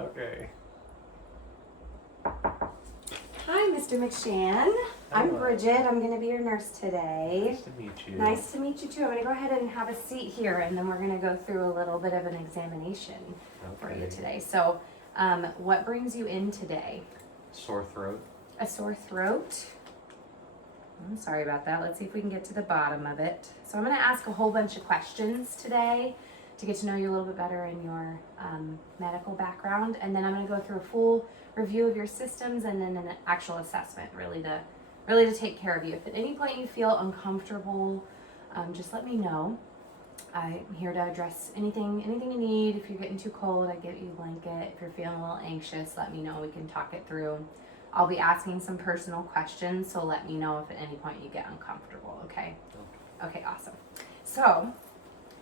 Okay. Hi, Mr. McShan. I'm Bridget. I'm going to be your nurse today. Nice to meet you. Nice to meet you too. I'm going to go ahead and have a seat here, and then we're going to go through a little bit of an examination for you today. So, what brings you in today? Sore throat. A sore throat. I'm sorry about that. Let's see if we can get to the bottom of it. So I'm going to ask a whole bunch of questions today to get to know you a little bit better in your medical background, and then I'm going to go through a full review of your systems and then an actual assessment, really to take care of you. If at any point you feel uncomfortable, just let me know. I'm here to address anything you need. If you're getting too cold, I get you a blanket. If you're feeling a little anxious, let me know. We can talk it through. I'll be asking some personal questions, so let me know if at any point you get uncomfortable, okay? Okay, awesome. So,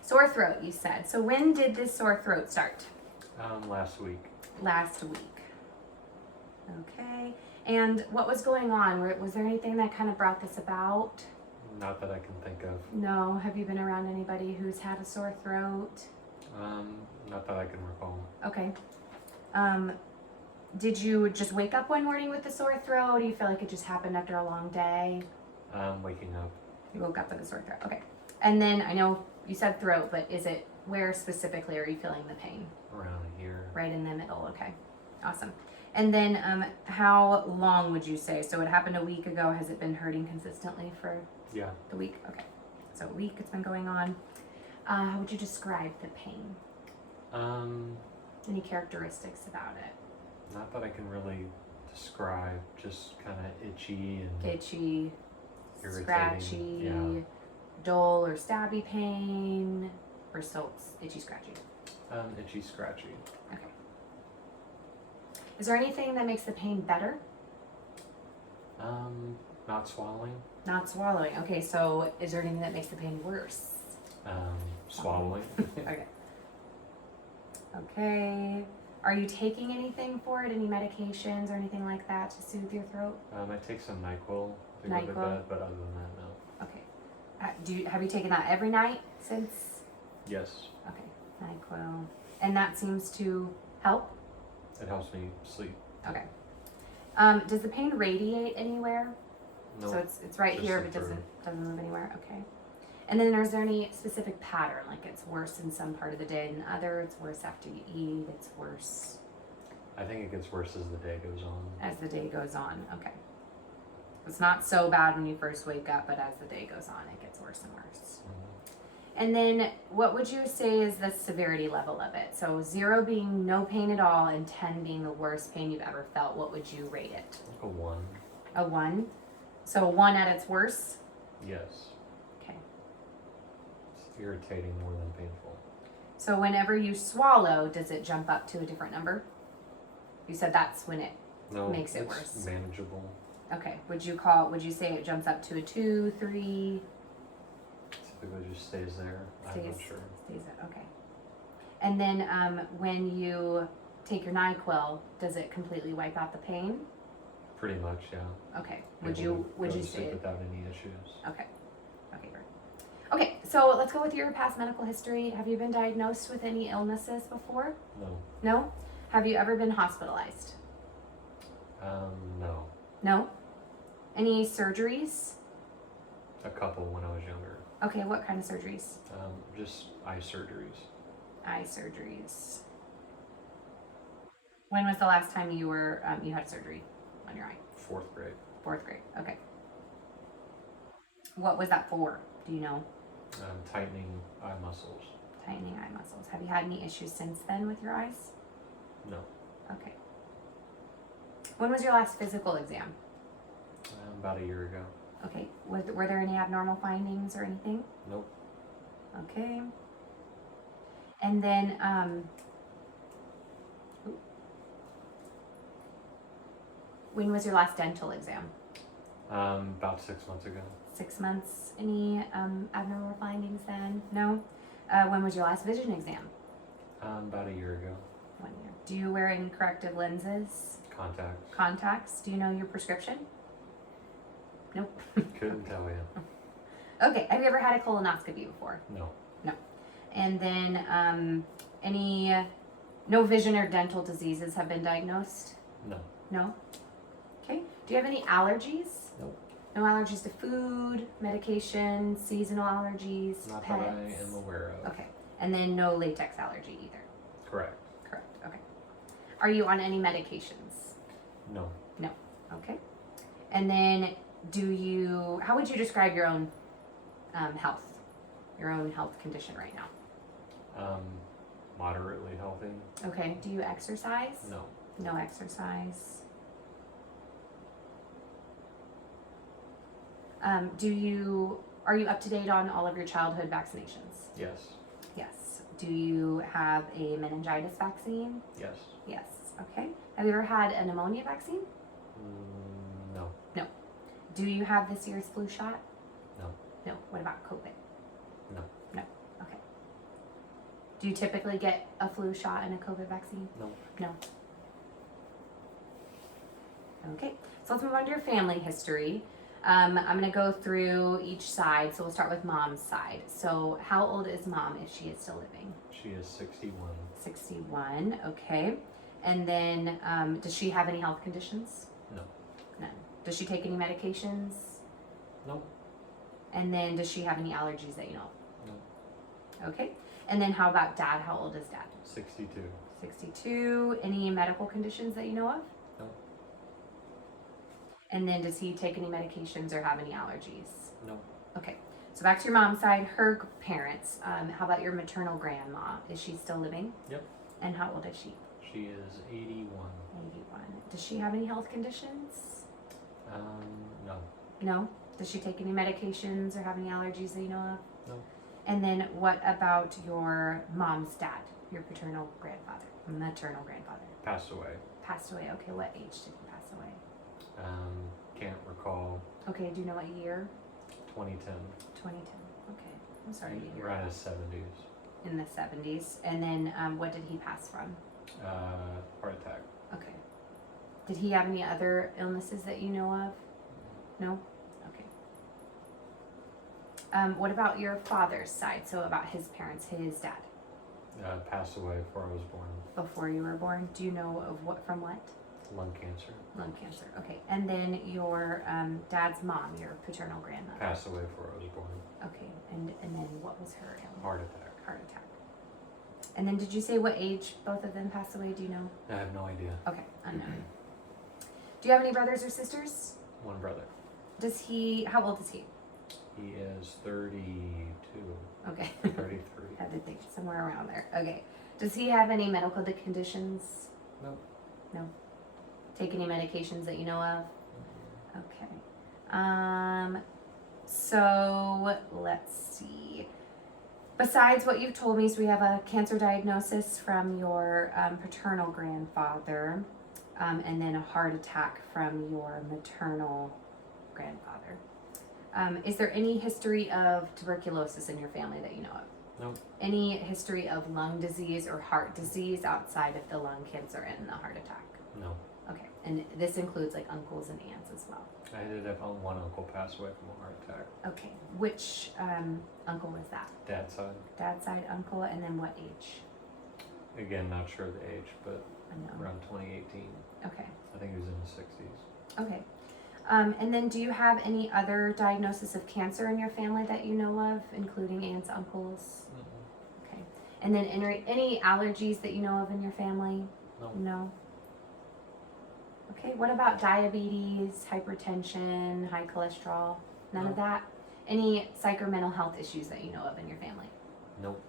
sore throat, you said. So when did this sore throat start? Last week. Last week. Okay. And what was going on? Was there anything that kind of brought this about? Not that I can think of. No. Have you been around anybody who's had a sore throat? Not that I can recall. Okay. Did you just wake up one morning with a sore throat? Do you feel like it just happened after a long day? Waking up. You woke up with a sore throat. Okay. And then I know you said throat, but is it where specifically are you feeling the pain? Around here. Right in the middle. Okay. Awesome. And then how long would you say? So it happened a week ago. Has it been hurting consistently for Yeah. the week? Okay. So a week it's been going on. How would you describe the pain? Any characteristics about it? Not that I can really describe. Just kind of itchy and Itchy, irritating. scratchy, Yeah. dull or stabby pain, or still itchy, scratchy? Itchy, scratchy. Okay. Is there anything that makes the pain better? Not swallowing. Not swallowing. Okay, so is there anything that makes the pain worse? Swallowing. Okay. Okay. Are you taking anything for it? Any medications or anything like that to soothe your throat? I take some NyQuil to go to bed, but other than that, no. Okay. Have you taken that every night since? Yes. Okay, NyQuil. And that seems to help? It helps me sleep. Okay. Does the pain radiate anywhere? No. So it's right just here, the but throat. doesn't move anywhere. Okay. And then is there any specific pattern? Like it's worse in some part of the day than other? It's worse after you eat? It's worse I think it gets worse as the day goes on. as the day goes on? Okay. It's not so bad when you first wake up, but as the day goes on, it gets worse and worse. And then what would you say is the severity level of it? So 0 being no pain at all and 10 being the worst pain you've ever felt. What would you rate it? Like a 1. A 1? So 1 at its worst? Yes. Okay. It's irritating more than painful. So whenever you swallow, does it jump up to a different number? You said that's when it makes it it's worse. Manageable. Okay. Would you say it jumps up to a 2, 3? Typically just stays there. I'm not sure. Stays there. Okay. And then when you take your NyQuil, does it completely wipe out the pain? Pretty much, yeah. Okay. Able Would to you go to sleep say without any issues? Okay. Okay, great. Okay, so let's go with your past medical history. Have you been diagnosed with any illnesses before? No. No? Have you ever been hospitalized? No. No? Any surgeries? A couple when I was younger. Okay, what kind of surgeries? Just eye surgeries. Eye surgeries. When was the last time you were you had surgery on your eye? 4th grade. 4th grade. Okay. What was that for? Do you know? Tightening eye muscles. Tightening eye muscles. Have you had any issues since then with your eyes? No. Okay. When was your last physical exam? About a year ago. Okay. Were there any abnormal findings or anything? Nope. Okay. And then, when was your last dental exam? About 6 months ago. 6 months. Any abnormal findings then? No? When was your last vision exam? About a year ago. 1 year. Do you wear any corrective lenses? Contacts. Contacts? Do you know your prescription? Nope. Couldn't tell you. Okay. Have you ever had a colonoscopy before? No. And then any No vision or dental diseases have been diagnosed? No. No? Okay. Do you have any allergies? Nope. No allergies to food, medication, seasonal allergies, Not pets? that I am aware of. Okay. And then no latex allergy either? Correct. Correct. Okay. Are you on any medications? No. No. Okay. And then how would you describe your own health? Your own health condition right now? Moderately healthy. Okay. Do you exercise? No. No exercise. Are you up to date on all of your childhood vaccinations? Yes. Yes. Do you have a meningitis vaccine? Yes. Yes. Okay. Have you ever had a pneumonia vaccine? No. Do you have this year's flu shot? No. No. What about COVID? No. No. Okay. Do you typically get a flu shot and a COVID vaccine? No. No. Okay. So let's move on to your family history. I'm going to go through each side. So we'll start with mom's side. So how old is mom if she is still living? She is 61. 61. Okay. And then does she have any health conditions? No. None. Does she take any medications? No. And then does she have any allergies that you know No. of? Okay. And then how about dad? How old is dad? 62. 62. Any medical conditions that you know of? No. And then does he take any medications or have any allergies? No. Okay. So back to your mom's side, her parents. How about your maternal grandma? Is she still living? Yep. And how old is she? She is 81. 81. Does she have any health conditions? No. No. Does she take any medications or have any allergies that you know of? No. And then what about your mom's dad, your maternal grandfather? Passed away. Passed away. Okay, what age did he pass away? Can't recall. Okay, do you know what year? 2010. 2010. Okay, I'm sorry to hear Around that. his 70s. In the 70s. And then what did he pass from? Heart attack. Okay. Did he have any other illnesses that you know of? No? Okay. What about your father's side? So about his parents, his dad, Passed away before I was born. before you were born. Do you know of what from what? Lung cancer. Lung cancer. Okay. And then your dad's mom, your paternal grandmother. Passed away before I was born. Okay. And then what was her illness? Heart attack. Heart attack. And then did you say what age both of them passed away? Do you know? I have no idea. Okay. Unknown. Do you have any brothers or sisters? One brother. How old is he? He is 32. Okay. 33. Had to think somewhere around there. Okay. Does he have any medical conditions? No. No. Take any medications that you know of? Okay. So let's see. Besides what you've told me, so we have a cancer diagnosis from your paternal grandfather, and then a heart attack from your maternal grandfather. Is there any history of tuberculosis in your family that you know of? No. Any history of lung disease or heart disease outside of the lung cancer and the heart attack? No. Okay, and this includes like uncles and aunts as well. I did have one uncle pass away from a heart attack. Okay, which uncle was that? Dad's side. Dad's side uncle, and then what age? Again, not sure the age, but Unknown. around 2018. Okay, I think he was in his 60s. okay. And then do you have any other diagnosis of cancer in your family that you know of, including aunts, uncles? Okay. And then any allergies that you know of in your family? No. No. Okay, what about diabetes, hypertension, high cholesterol? None of No. that? Any psych or mental health issues that you know of in your family? Nope.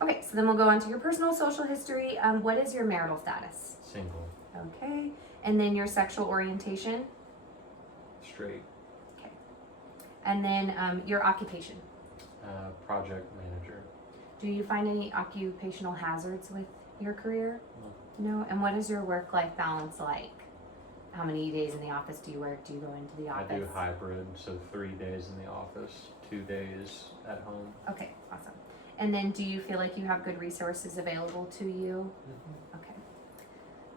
Okay, so then we'll go on to your personal social history. What is your marital status? Single. Okay, and then your sexual orientation? Straight. Okay. And then your occupation? Project manager. Do you find any occupational hazards with your career? No. No? And what is your work-life balance like? How many days in the office do you work? Do you go into the I office? do hybrid, so 3 days in the office, 2 days at home. Okay, awesome. And then do you feel like you have good resources available to you? Okay.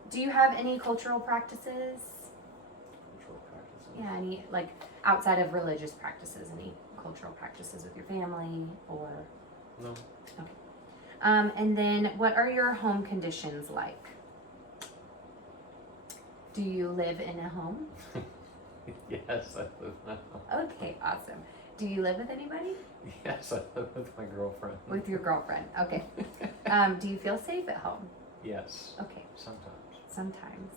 Do you have any cultural practices? Cultural practices. Yeah, any, like, outside of religious practices, any cultural practices with your family or? No. And then what are your home conditions like? Do you live in a home? Yes, I live now. Okay, awesome. Do you live with anybody? Yes, I live with my girlfriend. With your girlfriend. Okay. Do you feel safe at home? Yes, Okay, sometimes. sometimes.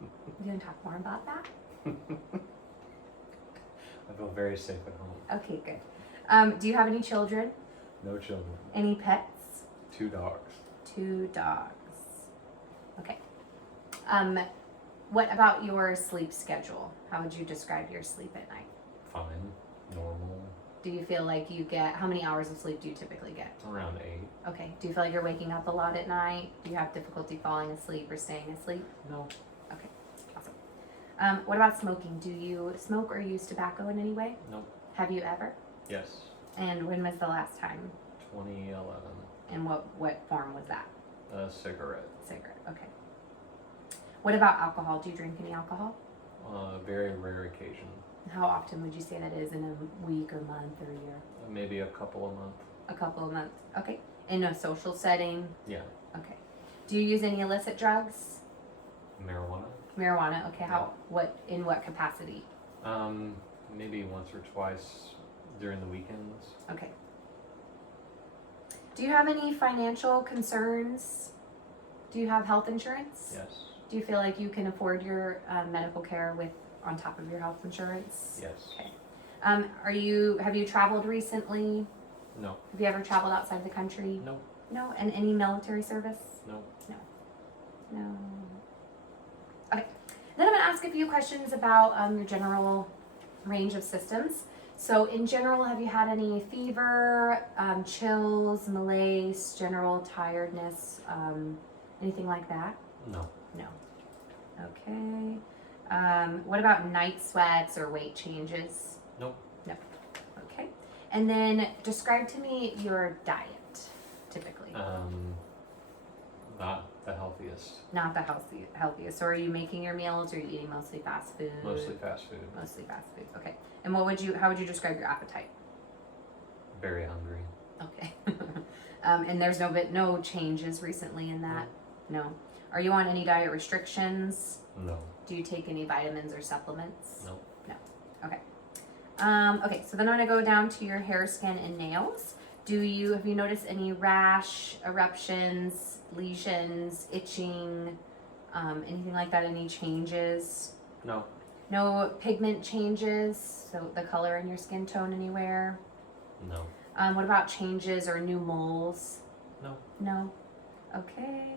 You want to talk more about that? I feel very safe at home. Okay, good. Do you have any children? No children. Any pets? 2 dogs. 2 dogs. Okay. What about your sleep schedule? How would you describe your sleep at night? Fine. Normal. Do you feel like you get, how many hours of sleep do you typically get? Around 8. Okay. Do you feel like you're waking up a lot at night? Do you have difficulty falling asleep or staying asleep? No. Okay, awesome. What about smoking? Do you smoke or use tobacco in any way? No. Have you ever? Yes. And when was the last time? 2011. And what form was that? A cigarette. Cigarette. Okay. What about alcohol? Do you drink any alcohol? Very rare occasion. How often would you say that is in a week or month or year? Maybe a couple a month. A couple of months. Okay. In a social setting? Yeah. Okay. Do you use any illicit drugs? Marijuana. Marijuana. Okay. In what capacity? Maybe once or twice during the weekends. Okay. Do you have any financial concerns? Do you have health insurance? Yes. Do you feel like you can afford your medical care on top of your health insurance? Yes. Okay. Have you traveled recently? No. Have you ever traveled outside the country? No. No. And any military service? No. No. Okay. Then I'm going to ask a few questions about your general range of systems. So in general, have you had any fever, chills, malaise, general tiredness, anything like that? No. No. Okay. What about night sweats or weight changes? Nope. No. Okay. And then describe to me your diet, typically. Not the healthiest. Not the healthiest. So are you making your meals or are you eating mostly fast food? Mostly fast food. Mostly fast food. Okay. And how would you describe your appetite? Very hungry. Okay. And there's no changes recently in that? No. Are you on any diet restrictions? No. Do you take any vitamins or supplements? No. No. Okay. Okay, so then I'm gonna go down to your hair, skin, and nails. Have you noticed any rash, eruptions, lesions, itching, anything like that? Any changes? No. No pigment changes? So the color in your skin tone anywhere? No. What about changes or new moles? No. No. Okay.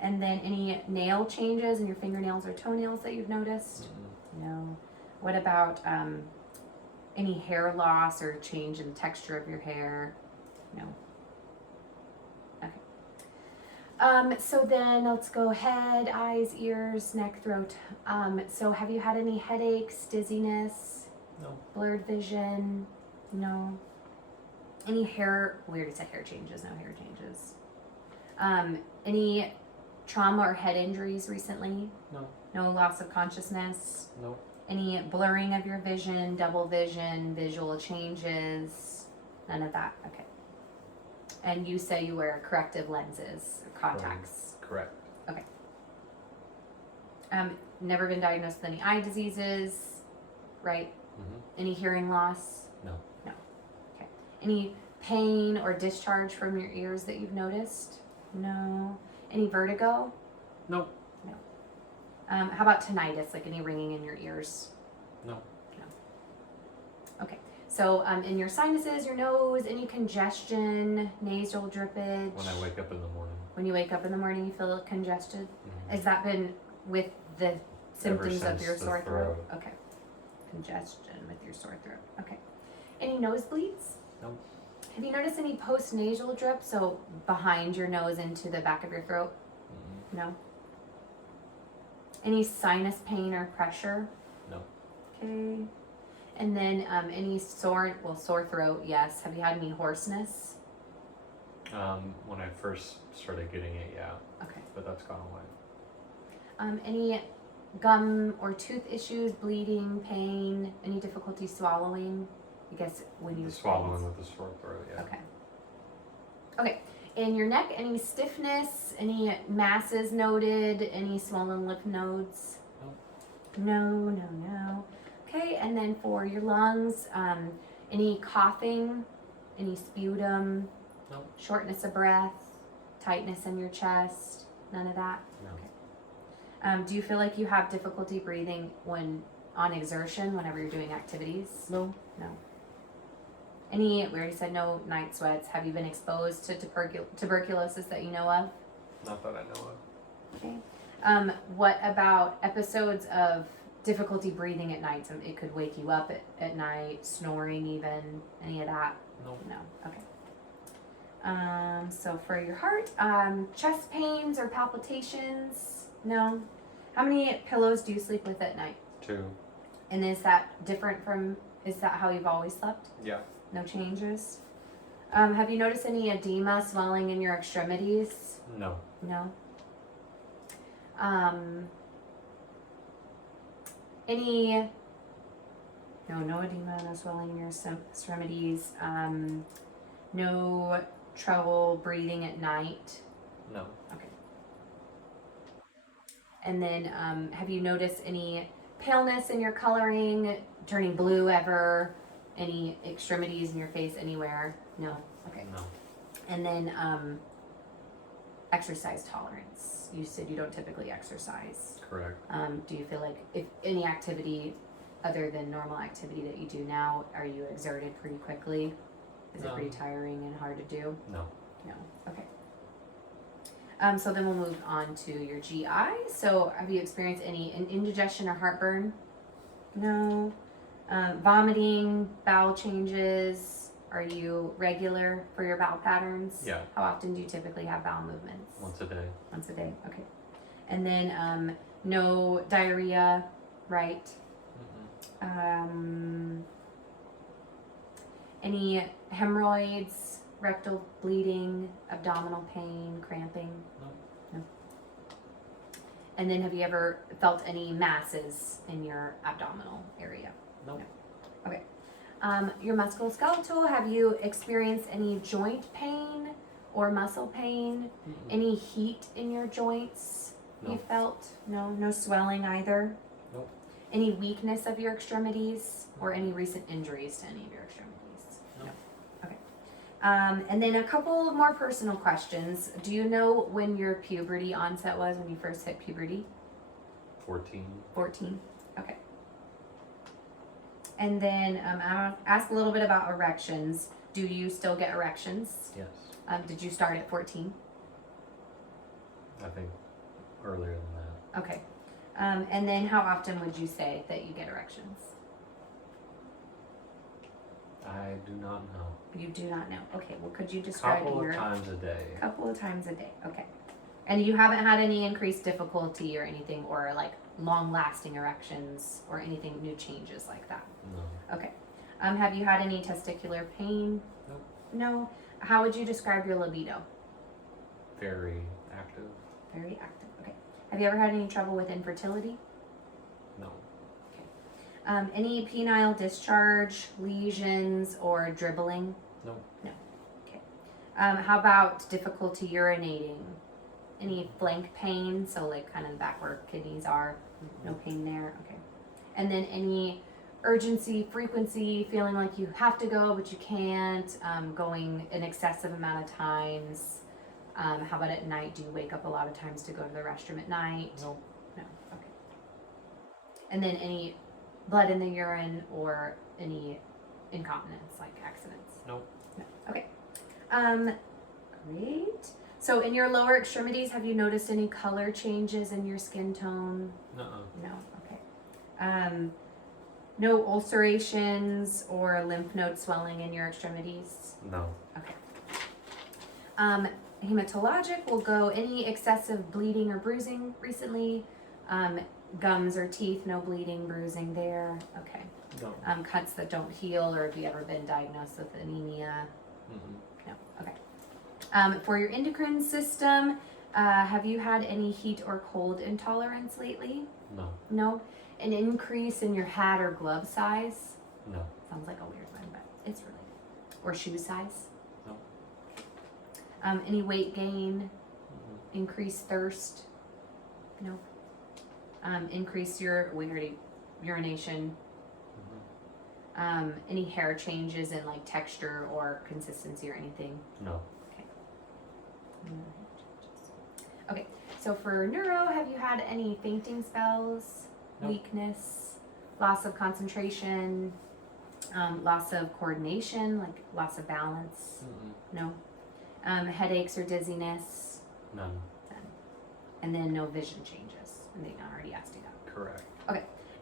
And then any nail changes in your fingernails or toenails that you've noticed? Mm-mm. No. What about any hair loss or change in texture of your hair? No. Okay. So then let's go head, eyes, ears, neck, throat. So have you had any headaches, dizziness, No. blurred vision? No. Any hair, we already said hair changes, no hair changes. Any trauma or head injuries recently? No. No loss of consciousness? No. Any blurring of your vision, double vision, visual changes? None of that. Okay. And you say you wear corrective lenses, contacts. Correct. Never been diagnosed with any eye diseases, right? Mm-hmm. Any hearing loss? No. No. Okay. Any pain or discharge from your ears that you've noticed? No. Any vertigo? No. No. How about tinnitus, like any ringing in your ears? No. Okay. So in your sinuses, your nose, any congestion, nasal drippage? When I wake up in the morning. When you wake up in the morning, you feel congested? Mm-hmm. Has that been with the symptoms of since your the sore throat? throat. Okay. Congestion with your sore throat. Okay. Any nosebleeds? No. Have you noticed any post-nasal drip? So behind your nose into the back of your throat? Mm-hmm. No. Any sinus pain or pressure? No. Okay. And then any sore throat, yes. Have you had any hoarseness? When I first started getting it, yeah. Okay. But that's gone away. Any gum or tooth issues, bleeding, pain, any difficulty swallowing? I guess when you The swallowing with the sore throat, yeah. Okay. Okay. In your neck, any stiffness, any masses noted, any swollen lymph nodes? No. Okay, and then for your lungs, any coughing, any sputum, No. shortness of breath, tightness in your chest, none of that? No. Okay. Do you feel like you have difficulty breathing when on exertion, whenever you're doing activities? No. No. We already said no night sweats. Have you been exposed to tuberculosis that you know of? Not that I know of. Okay. What about episodes of difficulty breathing at night? It could wake you up at night, snoring even, any of that? No. No. Okay. So for your heart, chest pains or palpitations? No. How many pillows do you sleep with at night? 2. And is that is that how you've always slept? Yeah. No changes? Have you noticed any edema, swelling in your extremities? No. No. No edema, no swelling in your extremities. No trouble breathing at night. No. Okay. And then, have you noticed any paleness in your coloring, turning blue ever? Any extremities in your face anywhere? No. Okay. No. And then, exercise tolerance. You said you don't typically exercise. Correct. Do you feel like if any activity other than normal activity that you do now, are you exerted pretty quickly? Is it pretty tiring and hard to do? No. No. Okay. So then we'll move on to your GI. So have you experienced any indigestion or heartburn? No. Vomiting, bowel changes. Are you regular for your bowel patterns? Yeah. How often do you typically have bowel movements? Once a day. Once a day. Okay. And then no diarrhea, right? Any hemorrhoids, rectal bleeding, abdominal pain, cramping? No. And then have you ever felt any masses in your abdominal area? No. Okay. Your musculoskeletal, have you experienced any joint pain or muscle pain? Any heat in your joints No. you felt? No swelling either? Nope. Any weakness of your extremities or any recent injuries to any of your extremities? No. Okay. And then a couple more personal questions. Do you know when your puberty onset was, when you first hit puberty? 14. 14. Okay. And then I'll ask a little bit about erections. Do you still get erections? Yes. Did you start at 14? I think earlier than that. Okay. And then how often would you say that you get erections? I do not know. You do not know. Okay, well, could you describe Couple your... of times a day. Couple of times a day. Okay. And you haven't had any increased difficulty or anything, or like long-lasting erections or anything, new changes like that? No. Okay. Have you had any testicular pain? Nope. No. How would you describe your libido? Very active. Very active. Okay. Have you ever had any trouble with infertility? No. Any penile discharge, lesions, or dribbling? No. No. Okay. How about difficulty urinating? Any flank pain? So like kind of back where kidneys are. No pain there. Okay. And then any urgency, frequency, feeling like you have to go but you can't, going an excessive amount of times. How about at night? Do you wake up a lot of times to go to the restroom at night? No. No. Okay. And then any blood in the urine or any incontinence, like accidents? Nope. No. Okay. Great. So in your lower extremities, have you noticed any color changes in your skin tone? Nuh-uh. No. Okay. No ulcerations or lymph node swelling in your extremities? No. Okay. Hematologic will go any excessive bleeding or bruising recently. Gums or teeth, no bleeding, bruising there. Okay. No. Cuts that don't heal, or have you ever been diagnosed with anemia? Mm-mm. No. Okay. For your endocrine system, have you had any heat or cold intolerance lately? No. No. An increase in your hat or glove size? No. Sounds like a weird one, but it's related. Or shoe size? No. Any weight gain, Mm-mm. increased thirst? No. Increase your urination. Mhm. Any hair changes in like texture or consistency or anything? No. Okay, so for neuro, have you had any fainting spells, Nope. weakness, loss of concentration, loss of coordination, like loss of balance? Mm-mm. No. Headaches or dizziness? None. None. And then no vision changes. I think I already asked you that. Correct.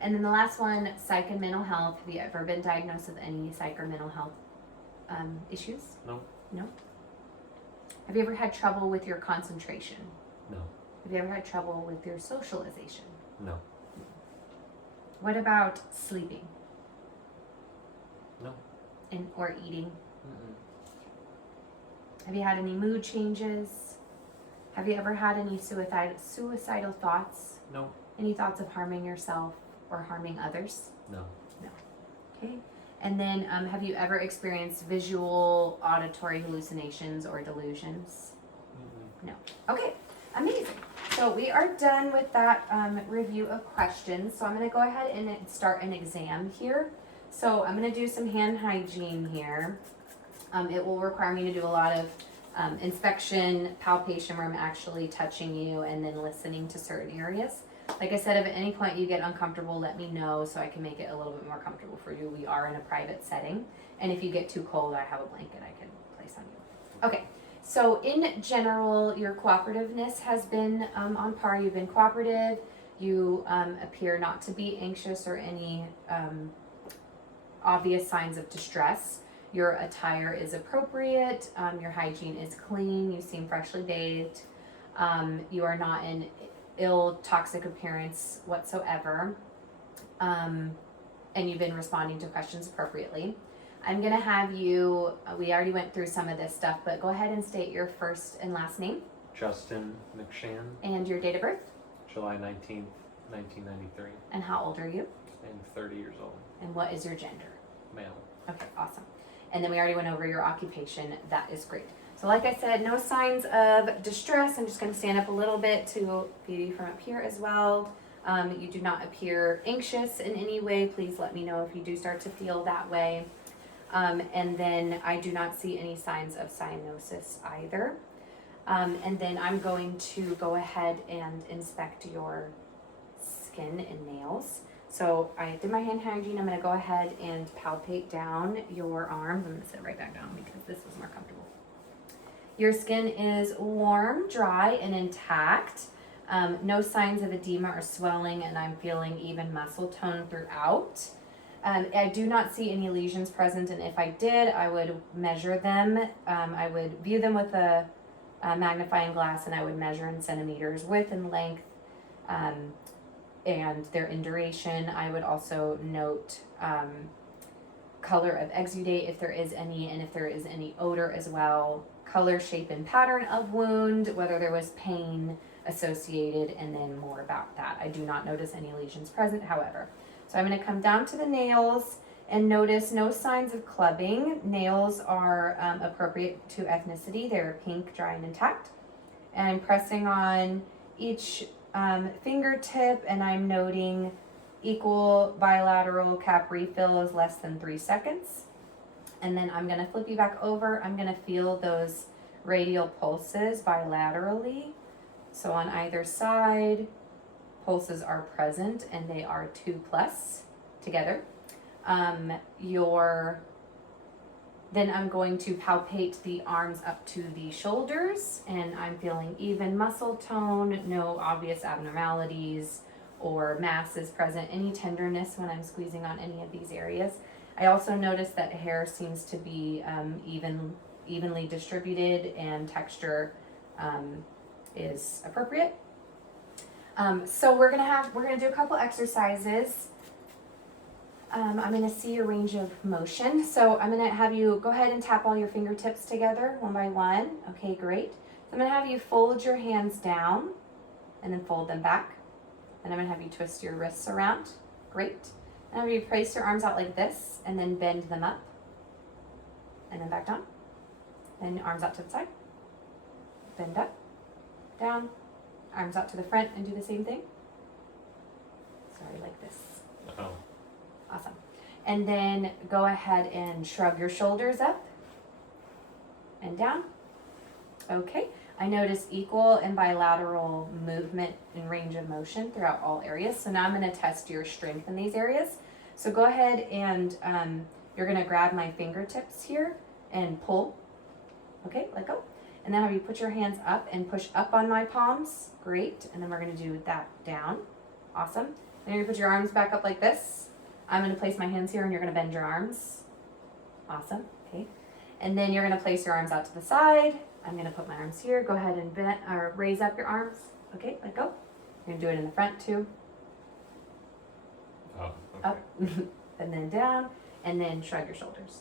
And then the last one, psych and mental health. Have you ever been diagnosed with any psych or mental health issues? No. No. Have you ever had trouble with your concentration? No. Have you ever had trouble with your socialization? No. What about sleeping? No. Or eating? Mm-mm. Have you had any mood changes? Have you ever had any suicidal thoughts? No. Any thoughts of harming yourself or harming others? No. Okay. And then have you ever experienced visual, auditory hallucinations or delusions? Mm-mm. Okay, amazing. So we are done with that review of questions. So I'm going to go ahead and start an exam here. So I'm going to do some hand hygiene here. It will require me to do a lot of inspection, palpation, where I'm actually touching you and then listening to certain areas. Like I said, if at any point you get uncomfortable, let me know so I can make it a little bit more comfortable for you. We are in a private setting. And if you get too cold, I have a blanket I can place on you. Okay, so in general, your cooperativeness has been on par. You've been cooperative. You appear not to be anxious or any obvious signs of distress. Your attire is appropriate. Your hygiene is clean. You seem freshly bathed. You are not in ill, toxic appearance whatsoever. And you've been responding to questions appropriately. I'm going to have you, we already went through some of this stuff, but go ahead and state your first and last name. Justin McShan, And your date of birth. July 19th, 1993. And how old are you? I'm 30 years old. And what is your gender? Male. Okay, awesome. And then we already went over your occupation. That is great. So like I said, no signs of distress. I'm just going to stand up a little bit to view you from up here as well. You do not appear anxious in any way. Please let me know if you do start to feel that way. And then I do not see any signs of cyanosis either. And then I'm going to go ahead and inspect your skin and nails. So I did my hand hygiene. I'm going to go ahead and palpate down your arms. I'm going to sit right back down because this was more comfortable. Your skin is warm, dry, and intact. No signs of edema or swelling, and I'm feeling even muscle tone throughout. I do not see any lesions present, and if I did, I would measure them. I would view them with a magnifying glass, and I would measure in centimeters width and length. And they're in duration. I would also note color of exudate if there is any, and if there is any odor as well. Color, shape, and pattern of wound, whether there was pain associated, and then more about that. I do not notice any lesions present, however. So I'm going to come down to the nails and notice no signs of clubbing. Nails are appropriate to ethnicity. They're pink, dry, and intact. And I'm pressing on each fingertip, and I'm noting equal bilateral cap refill is less than 3 seconds. And then I'm going to flip you back over. I'm going to feel those radial pulses bilaterally. So on either side, pulses are present, and they are 2+ together. Then I'm going to palpate the arms up to the shoulders, and I'm feeling even muscle tone, no obvious abnormalities or masses present, any tenderness when I'm squeezing on any of these areas. I also notice that hair seems to be evenly distributed, and texture is appropriate. So we're gonna do a couple exercises. I'm gonna see your range of motion. So I'm gonna have you go ahead and tap all your fingertips together one by one. Okay, great. So I'm gonna have you fold your hands down and then fold them back. And I'm gonna have you twist your wrists around. Great. And I'm gonna have you place your arms out like this and then bend them up. And then back down. And arms out to the side. Bend up, down, arms out to the front and do the same thing. Sorry, like this. Oh. Awesome. And then go ahead and shrug your shoulders up and down. Okay. I notice equal and bilateral movement and range of motion throughout all areas. So now I'm going to test your strength in these areas. So go ahead and you're going to grab my fingertips here and pull. Okay, let go. And then have you put your hands up and push up on my palms. Great. And then we're going to do that down. Awesome. Then you're going to put your arms back up like this. I'm going to place my hands here and you're going to bend your arms. Awesome. Okay. And then you're going to place your arms out to the side. I'm going to put my arms here. Go ahead and bend or raise up your arms. Okay, let go. You're going to do it in the front too. Oh, okay. Up and then down and then shrug your shoulders.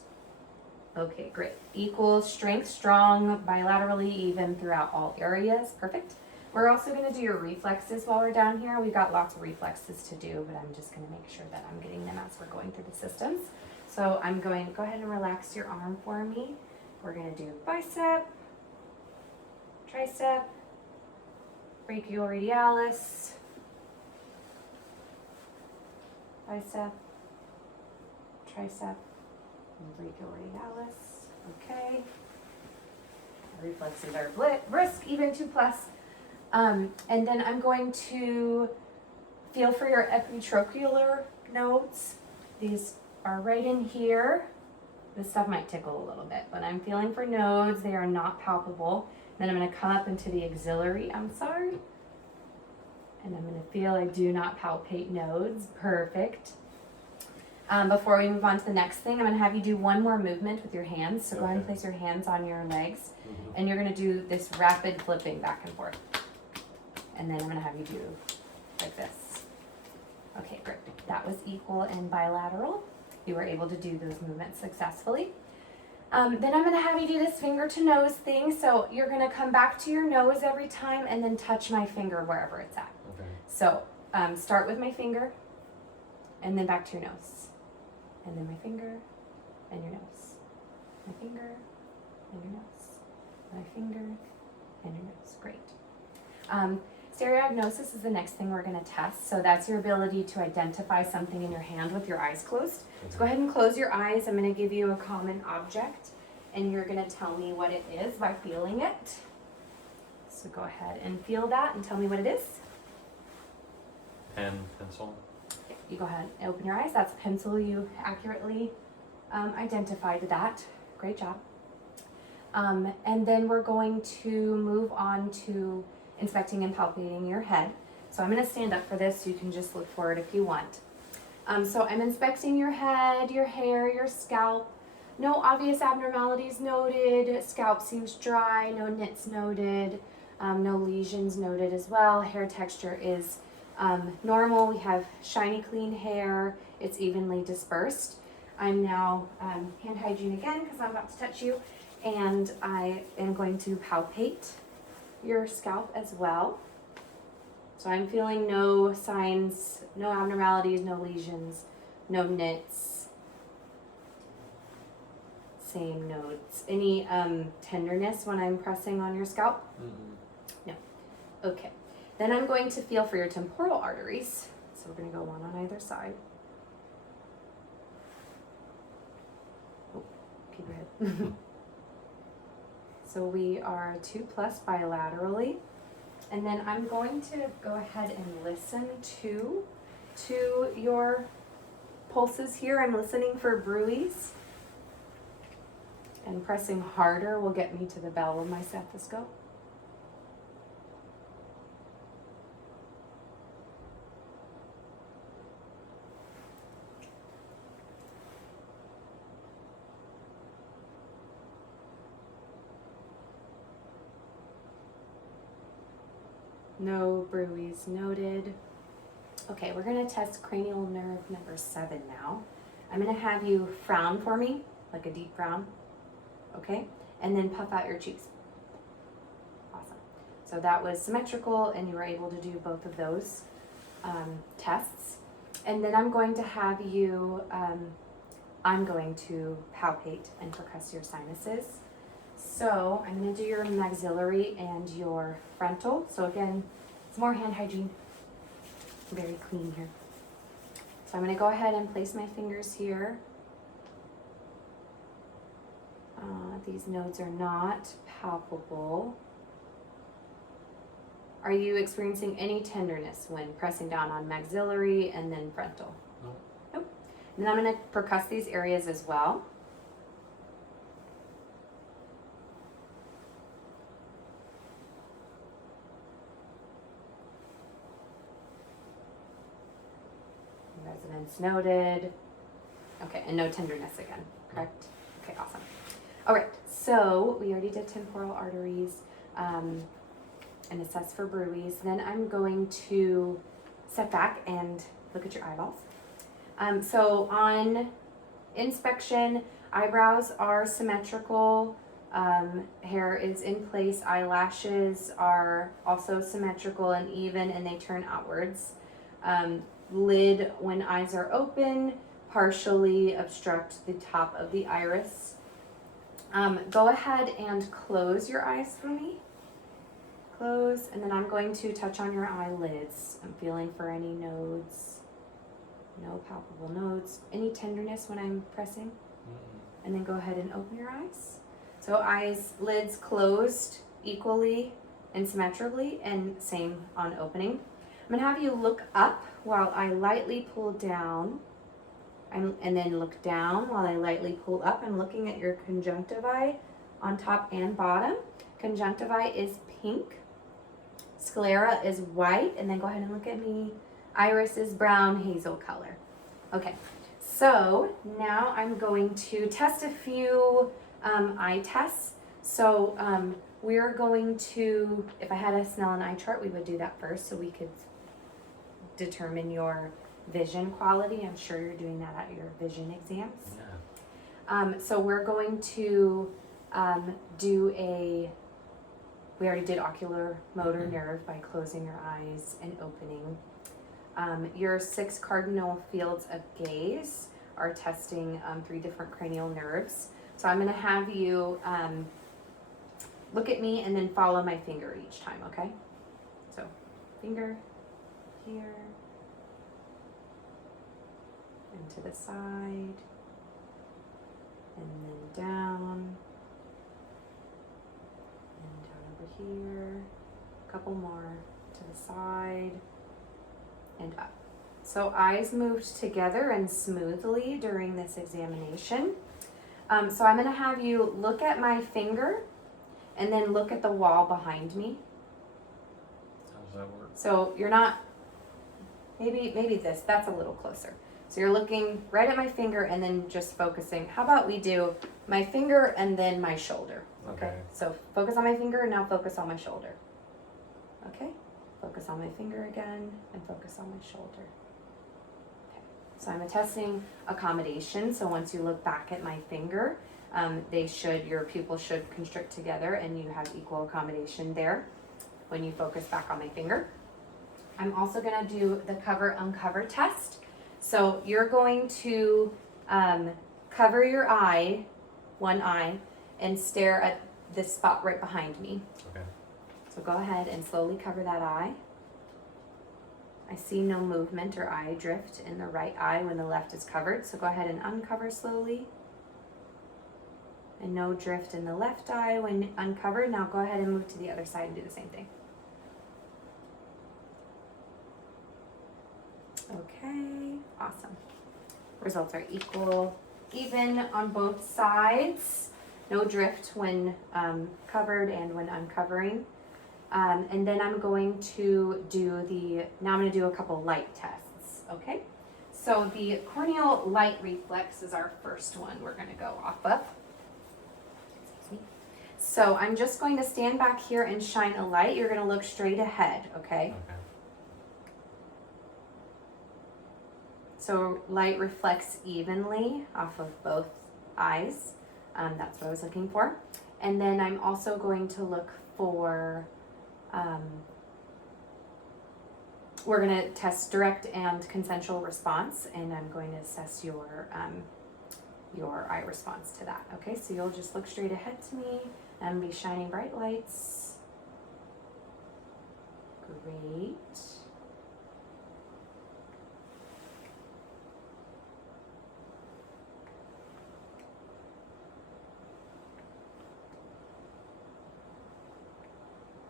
Okay, great. Equal strength, strong, bilaterally even throughout all areas. Perfect. We're also going to do your reflexes while we're down here. We've got lots of reflexes to do, but I'm just going to make sure that I'm getting them as we're going through the systems. So I'm going to go ahead and relax your arm for me. We're going to do bicep, tricep, brachioradialis, bicep, tricep, and brachioradialis. Okay. Reflexes are brisk, even 2+. And then I'm going to feel for your epitrochlear nodes. These are right in here. This stuff might tickle a little bit, but I'm feeling for nodes. They are not palpable. Then I'm going to come up into the axillary. I'm sorry. And I'm going to feel I do not palpate nodes. Perfect. Before we move on to the next thing, I'm going to have you do one more movement with your hands. So go ahead and place your hands on your legs. Mm-hmm. And you're going to do this rapid flipping back and forth. And then I'm going to have you do like this. Okay, great. That was equal and bilateral. You were able to do those movements successfully. Then I'm going to have you do this finger to nose thing. So you're going to come back to your nose every time and then touch my finger wherever it's at. Okay. So start with my finger and then back to your nose. And then my finger and your nose. My finger and your nose. My finger and your nose. Great. Stereognosis is the next thing we're going to test. So that's your ability to identify something in your hand with your eyes closed. So go ahead and close your eyes. I'm going to give you a common object and you're going to tell me what it is by feeling it. So go ahead and feel that and tell me what it is. Pen, pencil. You go ahead and open your eyes. That's a pencil. You accurately identified that. Great job. And then we're going to move on to inspecting and palpating your head. So I'm going to stand up for this. You can just look forward if you want. So I'm inspecting your head, your hair, your scalp. No obvious abnormalities noted. Scalp seems dry. No nits noted. No lesions noted as well. Hair texture is normal. We have shiny, clean hair. It's evenly dispersed. I'm now hand hygiene again because I'm about to touch you. And I am going to palpate your scalp as well. So I'm feeling no signs, no abnormalities, no lesions, no nits. Same nodes. Any tenderness when I'm pressing on your scalp? Mm-hmm. No. Okay. Then I'm going to feel for your temporal arteries. So we're going to go one on either side. Oh, keep your head. So we are 2+ bilaterally. And then I'm going to go ahead and listen to your pulses here. I'm listening for bruits. And pressing harder will get me to the bell of my stethoscope. No bruits noted. Okay, we're going to test cranial nerve number 7 now. I'm going to have you frown for me, like a deep frown. Okay, and then puff out your cheeks. Awesome. So that was symmetrical and you were able to do both of those tests. And then I'm going to have you, I'm going to palpate and percuss your sinuses. So I'm gonna do your maxillary and your frontal. So again, it's more hand hygiene. Very clean here. So I'm gonna go ahead and place my fingers here. These nodes are not palpable. Are you experiencing any tenderness when pressing down on maxillary and then frontal? No. Nope. And then I'm gonna percuss these areas as well. Resonance noted. Okay, and no tenderness again, correct? Okay, awesome. All right, so we already did temporal arteries and assess for bruits. Then I'm going to step back and look at your eyeballs. So on inspection, eyebrows are symmetrical, hair is in place, eyelashes are also symmetrical and even, and they turn outwards. Lid, when eyes are open, partially obstruct the top of the iris. Go ahead and close your eyes for me. Close, and then I'm going to touch on your eyelids. I'm feeling for any nodes. No palpable nodes. Any tenderness when I'm pressing? Mm-mm. And then go ahead and open your eyes. So eyes, lids closed equally and symmetrically, and same on opening. I'm gonna have you look up while I lightly pull down, and then look down while I lightly pull up. I'm looking at your conjunctivae on top and bottom. Conjunctivae is pink. Sclera is white, and then go ahead and look at me. Iris is brown hazel color. Okay, so now I'm going to test a few eye tests. So we're going to, if I had a Snellen eye chart, we would do that first so we could determine your vision quality. I'm sure you're doing that at your vision exams. Yeah. So we're going to we already did ocular motor nerve by closing your eyes and opening. Your 6 cardinal fields of gaze are testing 3 different cranial nerves. So I'm gonna have you look at me and then follow my finger each time, okay? So finger here, and to the side, and then down, and down over here, a couple more to the side, and up. So eyes moved together and smoothly during this examination. So I'm gonna have you look at my finger and then look at the wall behind me. How does that work? So you're not, maybe that's a little closer. So you're looking right at my finger and then just focusing. How about we do my finger and then my shoulder? Okay. So focus on my finger, now focus on my shoulder. Okay? Focus on my finger again and focus on my shoulder. Okay. So I'm testing accommodation. So once you look back at my finger, your pupils should constrict together and you have equal accommodation there when you focus back on my finger. I'm also gonna do the cover-uncover test. So you're going to cover your eye, one eye, and stare at this spot right behind me. Okay. So go ahead and slowly cover that eye. I see no movement or eye drift in the right eye when the left is covered. So go ahead and uncover slowly. And no drift in the left eye when uncovered. Now go ahead and move to the other side and do the same thing. Okay, awesome. Results are even on both sides. No drift when covered and when uncovering. And then I'm going to now I'm going to do a couple light tests, okay? So the corneal light reflex is our first one we're going to go off of. Excuse me. So I'm just going to stand back here and shine a light. You're going to look straight ahead, okay? Okay. So light reflects evenly off of both eyes. That's what I was looking for. And then I'm also going to look for, we're going to test direct and consensual response, and I'm going to assess your eye response to that. Okay, so you'll just look straight ahead to me, and be shining bright lights. Great.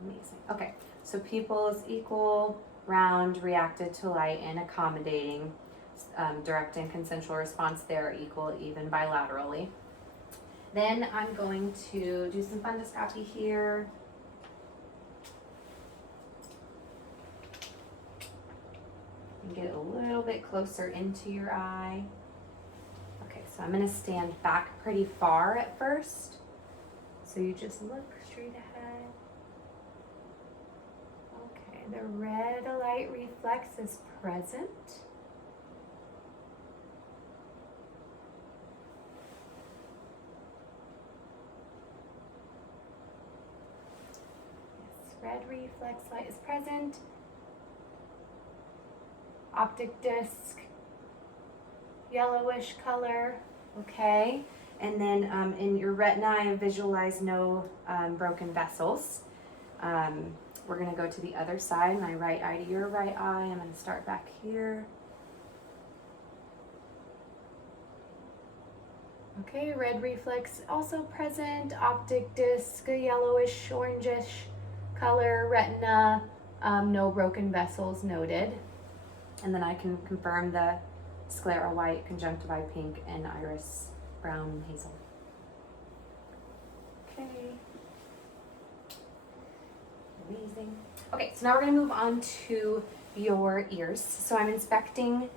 Amazing. Okay, so pupils equal, round, reacted to light, and accommodating. Direct and consensual response there equal, even bilaterally. Then I'm going to do some fundoscopy here. And get a little bit closer into your eye. Okay, so I'm going to stand back pretty far at first. So you just look straight ahead. Okay, the red light reflex is present. Yes, red reflex light is present. Optic disc, yellowish color, okay. And then in your retina, I visualize no broken vessels. We're gonna go to the other side, my right eye to your right eye. I'm gonna start back here. Okay, red reflex also present, optic disc, a yellowish, orangish color, retina, no broken vessels noted. And then I can confirm the sclera white, conjunctiva pink, and iris brown hazel. Okay. Amazing. Okay, so now we're going to move on to your ears. So I'm inspecting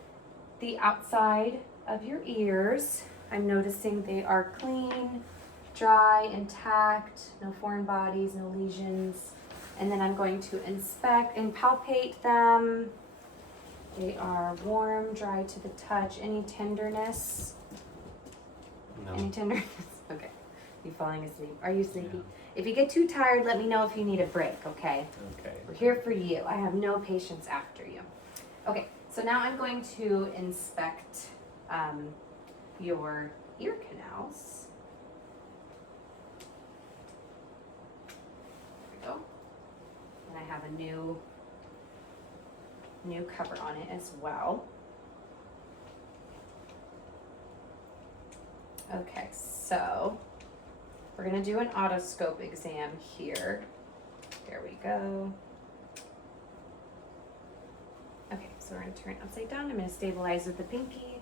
the outside of your ears. I'm noticing they are clean, dry, intact, no foreign bodies, no lesions. And then I'm going to inspect and palpate them. They are warm, dry to the touch. Any tenderness? No. Any tenderness? Okay. You falling asleep? Are you sleepy? Yeah. If you get too tired, let me know if you need a break, okay? Okay. We're here for you. I have no patience after you. Okay, so now I'm going to inspect your ear canals. There we go. And I have a new cover on it as well. Okay, so we're gonna do an otoscope exam here. There we go. Okay, so we're gonna turn it upside down. I'm gonna stabilize with the pinky.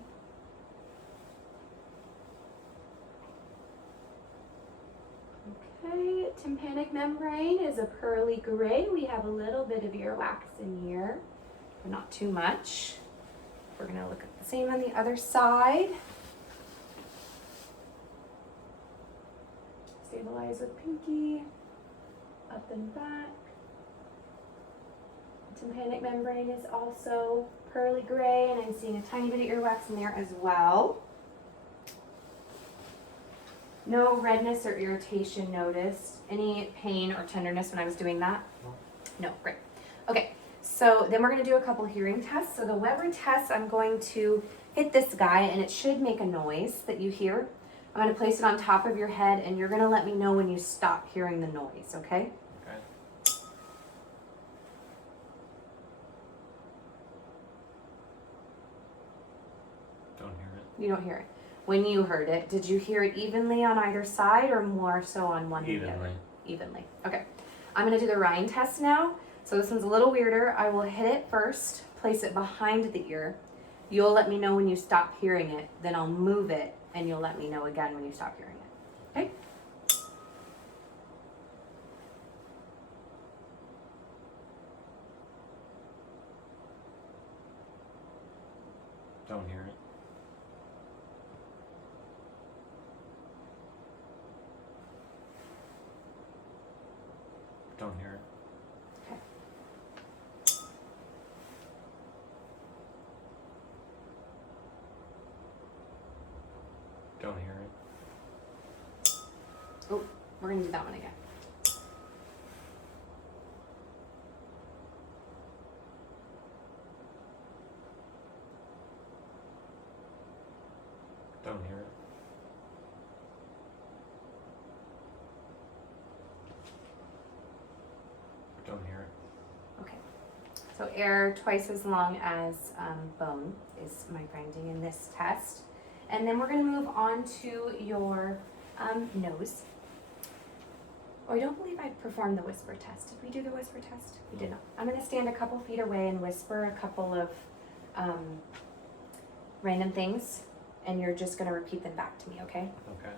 Okay, tympanic membrane is a pearly gray. We have a little bit of earwax in here, but not too much. We're gonna look at the same on the other side. Stabilize with pinky, up and back. Tympanic membrane is also pearly gray, and I'm seeing a tiny bit of earwax in there as well. No redness or irritation noticed. Any pain or tenderness when I was doing that? No, great. Okay, so then we're gonna do a couple hearing tests. So the Weber test, I'm going to hit this guy and it should make a noise that you hear. I'm gonna place it on top of your head and you're gonna let me know when you stop hearing the noise, okay? Okay. Don't hear it. You don't hear it. When you heard it, did you hear it evenly on either side or more so on one than the other? Evenly. Evenly. Okay. I'm gonna do the Ryan test now. So this one's a little weirder. I will hit it first, place it behind the ear. You'll let me know when you stop hearing it. Then I'll move it and you'll let me know again when you stop hearing it. Okay? Don't hear it. Don't hear it. Okay. Don't hear it. Oh, we're gonna do that one again. Don't hear it. So air twice as long as bone is my finding in this test. And then we're going to move on to your nose. Oh, I don't believe I performed the whisper test. Did we do the whisper test? We did not. I'm going to stand a couple feet away and whisper a couple of random things, and you're just going to repeat them back to me, okay? Okay.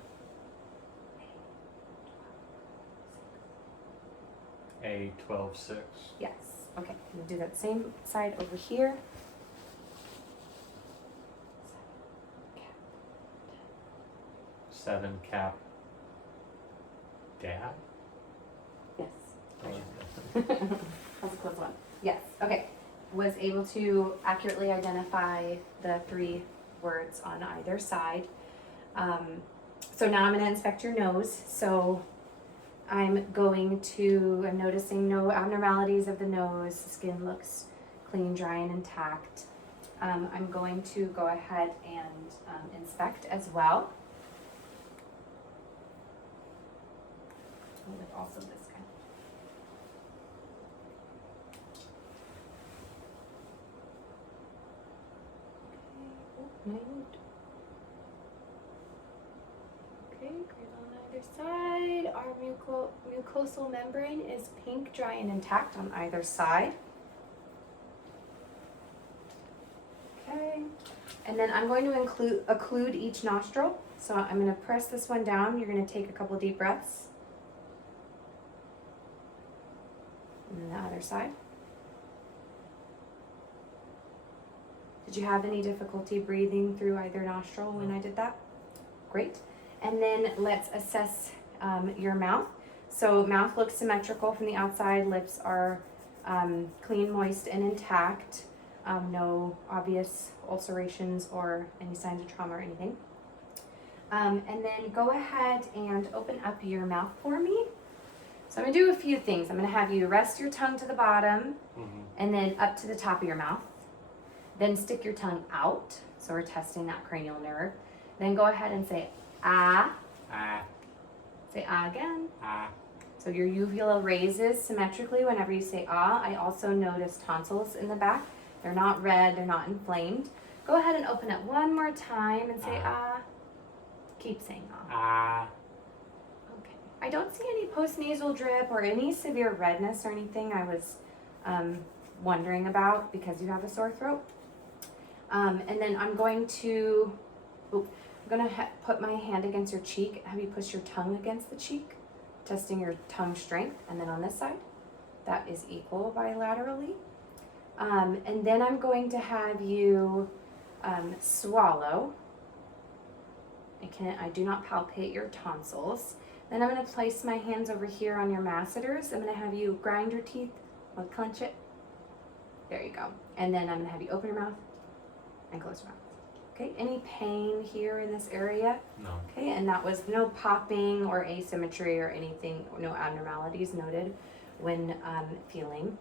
A 12-6. Yes. Okay. I'm going to do that same side over here. 7 cap. Dad? Yes. Oh, That was a close one. Yes. Okay. Was able to accurately identify the 3 words on either side. So now I'm going to inspect your nose. So I'm noticing no abnormalities of the nose. The skin looks clean, dry, and intact. I'm going to go ahead and inspect as well. With also this guy. Okay, great on either side. Our mucosal membrane is pink, dry, and intact on either side. Okay, and then I'm going to occlude each nostril. So I'm going to press this one down. You're going to take a couple deep breaths. And then the other side. Did you have any difficulty breathing through either nostril when I did that? Great. And then let's assess your mouth. So mouth looks symmetrical from the outside. Lips are clean, moist, and intact. No obvious ulcerations or any signs of trauma or anything. And then go ahead and open up your mouth for me. So I'm going to do a few things. I'm going to have you rest your tongue to the bottom and then up to the top of your mouth. Then stick your tongue out. So we're testing that cranial nerve. Then go ahead and say ah. Ah. Say ah again. Ah. So your uvula raises symmetrically whenever you say ah. I also notice tonsils in the back. They're not red, they're not inflamed. Go ahead and open it one more time and say ah. Keep saying ah. Ah. Okay. I don't see any postnasal drip or any severe redness or anything I was wondering about because you have a sore throat. And then I'm going to put my hand against your cheek, have you push your tongue against the cheek, testing your tongue strength. And then on this side, that is equal bilaterally. And then I'm going to have you swallow. I do not palpate your tonsils. Then I'm going to place my hands over here on your masseters. I'm going to have you grind your teeth or clench it. There you go. And then I'm going to have you open your mouth and close your mouth. Okay, any pain here in this area? No. Okay, and that was no popping or asymmetry or anything, no abnormalities noted when feeling.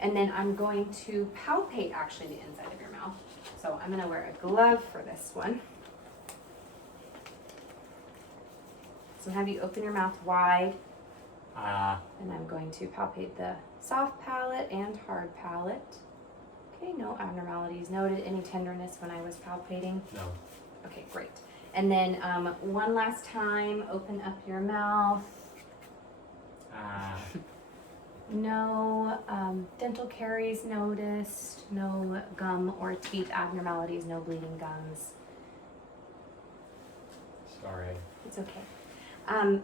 And then I'm going to palpate actually the inside of your mouth. So I'm going to wear a glove for this one. So have you open your mouth wide. And I'm going to palpate the soft palate and hard palate. Okay, no abnormalities noted. Any tenderness when I was palpating? No. Okay, great. And then one last time, open up your mouth. No dental caries noticed, no gum or teeth abnormalities, no bleeding gums. Sorry. It's okay.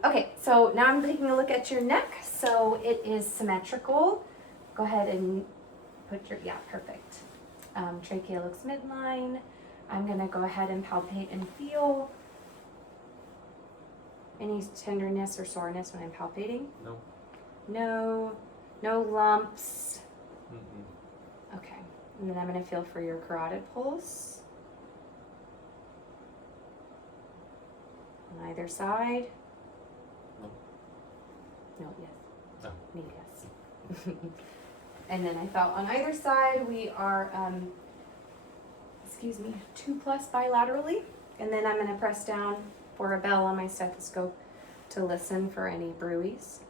Okay, so now I'm taking a look at your neck. So it is symmetrical. Go ahead and put your, yeah, perfect. Trachea looks midline. I'm gonna go ahead and palpate and feel any tenderness or soreness when I'm palpating. No. No lumps. Mm-mm. Okay, and then I'm gonna feel for your carotid pulse. On either side. No. No, yes. No. Me, yes. And then I felt on either side we are, 2+ bilaterally. And then I'm gonna press down for a bell on my stethoscope to listen for any bruits.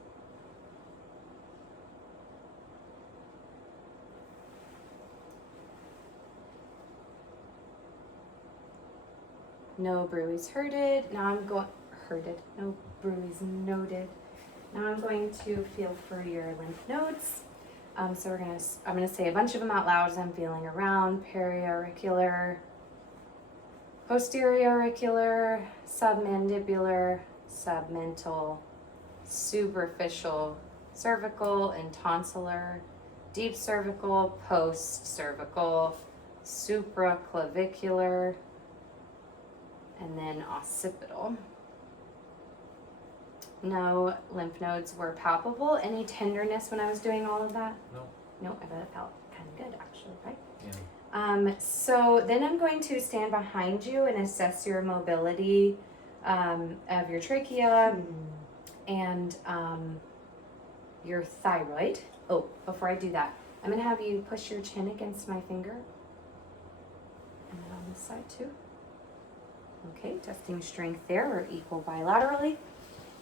No bruise herded. Now I'm going, herded, no bruise noted. Now I'm going to feel for your lymph nodes. So I'm gonna say a bunch of them out loud as I'm feeling around. Periauricular, posterior auricular, submandibular, submental, superficial, cervical and tonsillar, deep cervical, post cervical, supraclavicular, and then occipital. No lymph nodes were palpable. Any tenderness when I was doing all of that? No. No, I bet it felt kind of good actually, right? Yeah. So then I'm going to stand behind you and assess your mobility of your trachea and your thyroid. Oh, before I do that, I'm going to have you push your chin against my finger. And then on this side too. Okay, testing strength there. We're equal bilaterally.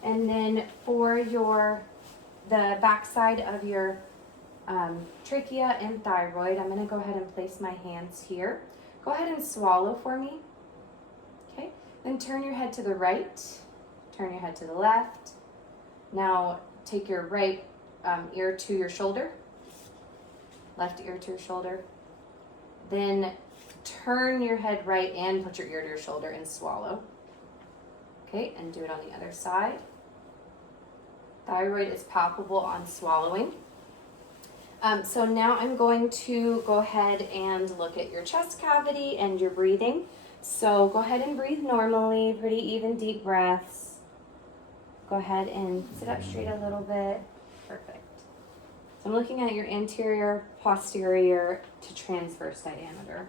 And then for the backside of your trachea and thyroid, I'm going to go ahead and place my hands here. Go ahead and swallow for me. Okay, then turn your head to the right, turn your head to the left. Now take your right ear to your shoulder, left ear to your shoulder. Then turn your head right and put your ear to your shoulder and swallow. Okay, and do it on the other side. Thyroid is palpable on swallowing. So now I'm going to go ahead and look at your chest cavity and your breathing. So go ahead and breathe normally, pretty even deep breaths. Go ahead and sit up straight a little bit. Perfect. So I'm looking at your anterior, posterior to transverse diameter.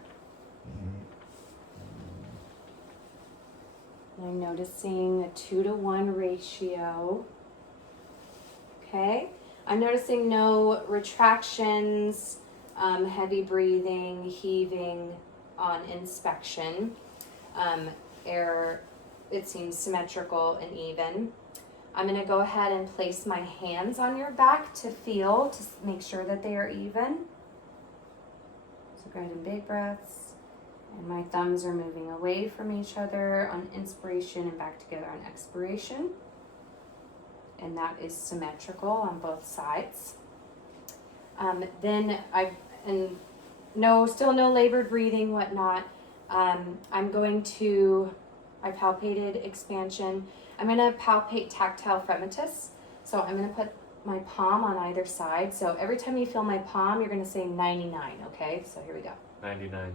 And I'm noticing a 2-to-1 ratio. Okay. I'm noticing no retractions, heavy breathing, heaving on inspection. Air, it seems symmetrical and even. I'm going to go ahead and place my hands on your back to feel, to make sure that they are even. So go ahead and big breaths. And my thumbs are moving away from each other on inspiration and back together on expiration. And that is symmetrical on both sides. Still no labored breathing, whatnot. I palpated expansion. I'm gonna palpate tactile fremitus. So I'm gonna put my palm on either side. So every time you feel my palm, you're gonna say 99, okay? So here we go. 99,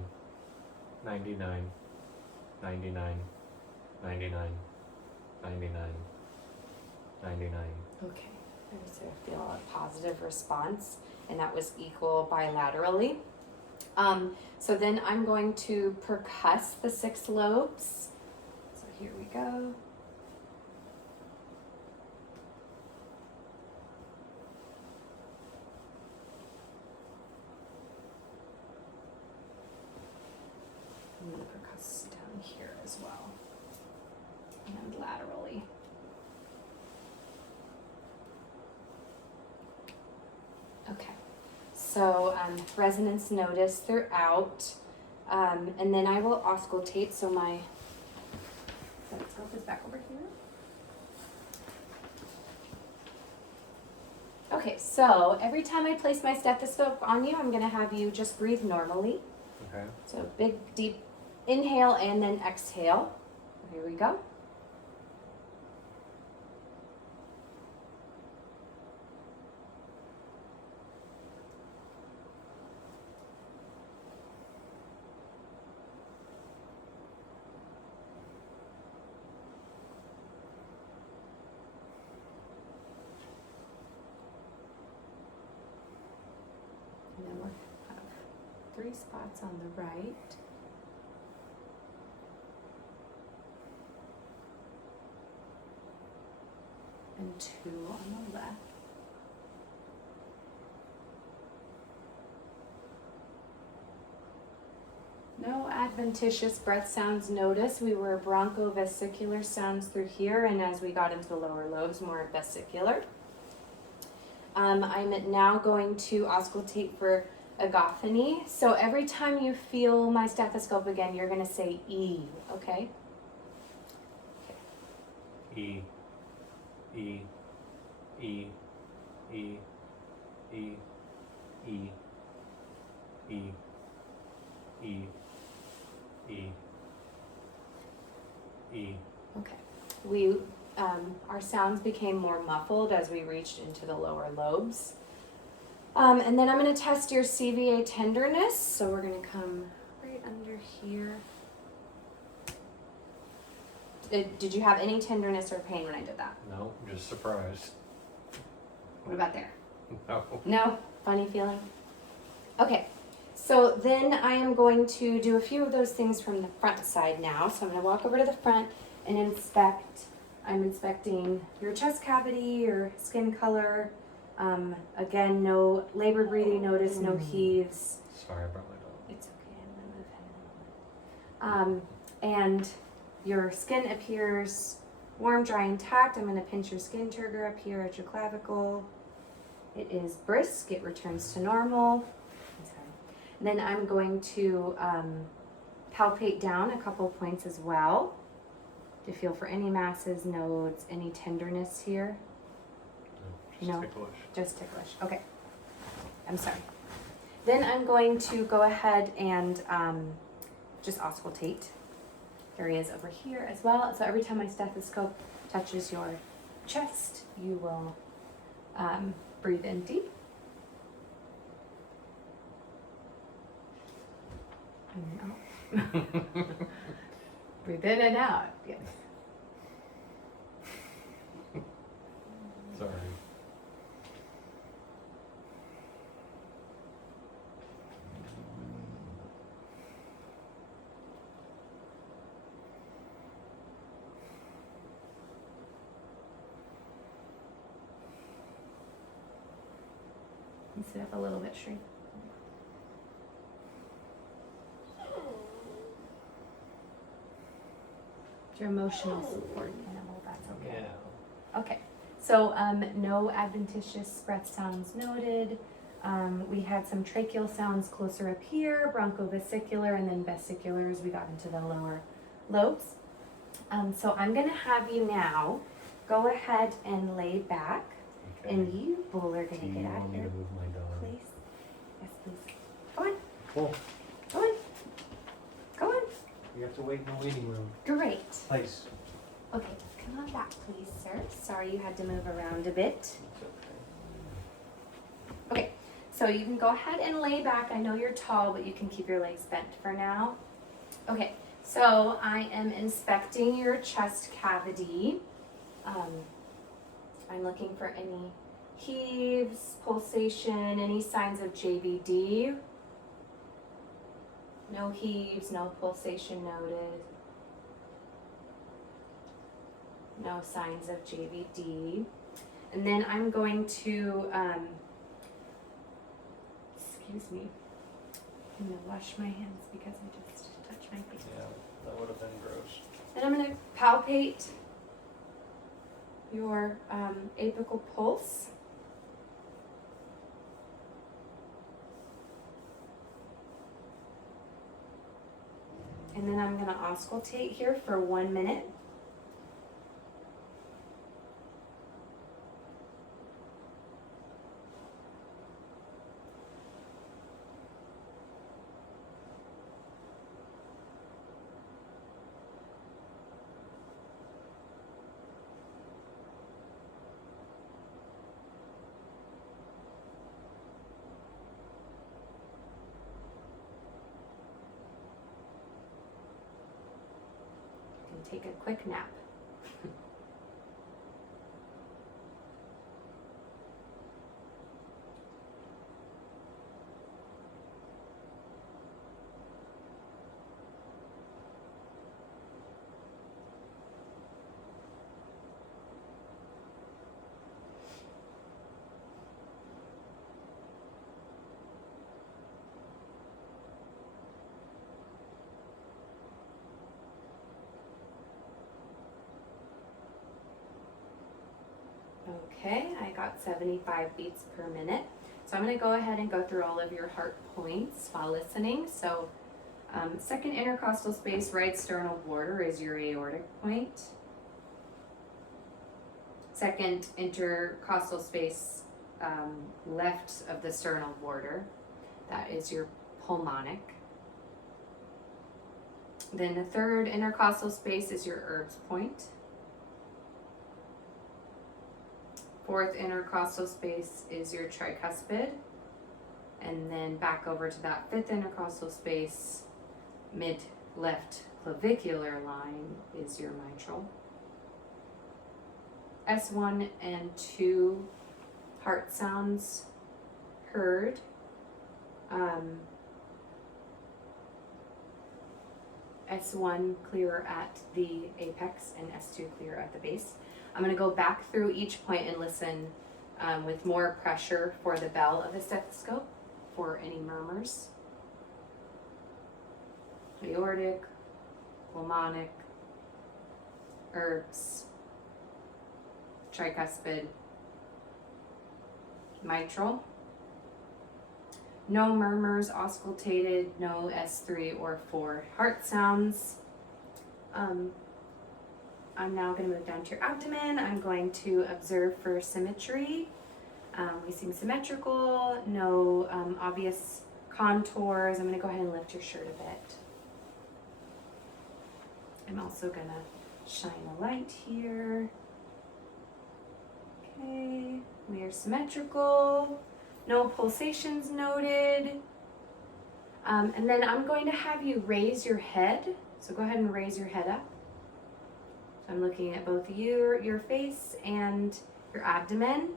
99, 99, 99, 99. 99. Okay, so I feel a positive response, and that was equal bilaterally. So then I'm going to percuss the 6 lobes. So here we go. I'm going to percuss down here as well, and laterally. Okay, so resonance notice throughout, and then I will auscultate. So my stethoscope is back over here. Okay, so every time I place my stethoscope on you, I'm going to have you just breathe normally. Okay. So big, deep inhale and then exhale. Here we go. And then we'll have 3 spots on the right. And 2 on the left. No adventitious breath sounds noticed. We were bronchovesicular sounds through here, and as we got into the lower lobes, more vesicular. I'm now going to auscultate for agophony. So every time you feel my stethoscope again, you're going to say E, okay? E, E, E, E, E, E, E, E, E, E. Okay. We our sounds became more muffled as we reached into the lower lobes. And then I'm going to test your CVA tenderness. So we're going to come right under here. Did you have any tenderness or pain when I did that? No, I'm just surprised. What about there? No. No? Funny feeling? Okay. So then I am going to do a few of those things from the front side now. So I'm going to walk over to the front and inspect. I'm inspecting your chest cavity, your skin color. Again, no labored breathing notice, no heaves. Sorry about my dog. It's okay, I'm gonna move him in a moment. And your skin appears warm, dry, and tact. I'm gonna pinch your skin turgor up here at your clavicle. It is brisk, it returns to normal. I'm sorry. And then I'm going to palpate down a couple points as well to feel for any masses, nodes, any tenderness here. Just No. ticklish. Just ticklish. Okay. I'm sorry. Then I'm going to go ahead and just auscultate areas over here as well. So every time my stethoscope touches your chest, you will breathe in deep. And out. Breathe in and out. Yes. Sorry. And sit up a little bit straight. Your emotional support animal, that's okay. Yeah. Okay, so no adventitious breath sounds noted. We had some tracheal sounds closer up here, bronchovesicular, and then vesicular as we got into the lower lobes. So I'm gonna have you now go ahead and lay back, Okay. and you bull are Do gonna you get out want of me to here, move my dog? please. Yes, please. Go on, Cool. go on, go on. You have to wait in the waiting room. Great. Place. Okay, come on back, please, sir. Sorry you had to move around a bit. It's okay. Okay, so you can go ahead and lay back. I know you're tall, but you can keep your legs bent for now. Okay, so I am inspecting your chest cavity. I'm looking for any heaves, pulsation, any signs of JVD. No heaves, no pulsation noted. No signs of JVD. And then I'm going to, excuse me, I'm gonna wash my hands because I just touched my face. Yeah, that would have been gross. Then I'm gonna palpate your apical pulse. And then I'm gonna auscultate here for 1 minute. And take a quick nap. Okay, I got 75 beats per minute. So I'm going to go ahead and go through all of your heart points while listening. So second intercostal space, right sternal border is your aortic point. second intercostal space left of the sternal border. That is your pulmonic. Then the third intercostal space is your Erb's point. Fourth intercostal space is your tricuspid. And then back over to that fifth intercostal space, mid left clavicular line is your mitral. S1 and 2 heart sounds heard. S1 clear at the apex and S2 clear at the base. I'm going to go back through each point and listen with more pressure for the bell of the stethoscope for any murmurs. Aortic, pulmonic, Erb's, tricuspid, mitral. No murmurs, auscultated, no S3 or 4 heart sounds. I'm now going to move down to your abdomen. I'm going to observe for symmetry. We seem symmetrical, no obvious contours. I'm going to go ahead and lift your shirt a bit. I'm also going to shine a light here. Okay, we are symmetrical. No pulsations noted. And then I'm going to have you raise your head. So go ahead and raise your head up. So I'm looking at both your face and your abdomen.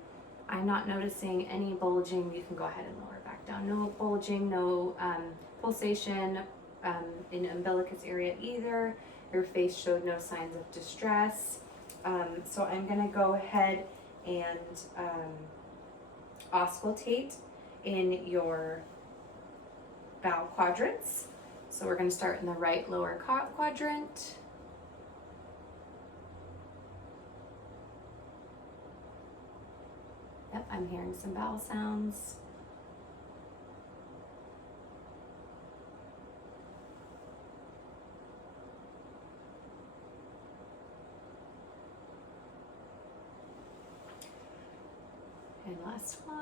I'm not noticing any bulging. You can go ahead and lower back down. No bulging, no pulsation in umbilicus area either. Your face showed no signs of distress. So I'm going to go ahead and auscultate in your bowel quadrants. So we're going to start in the right lower quadrant. Yep, I'm hearing some bowel sounds. And last one.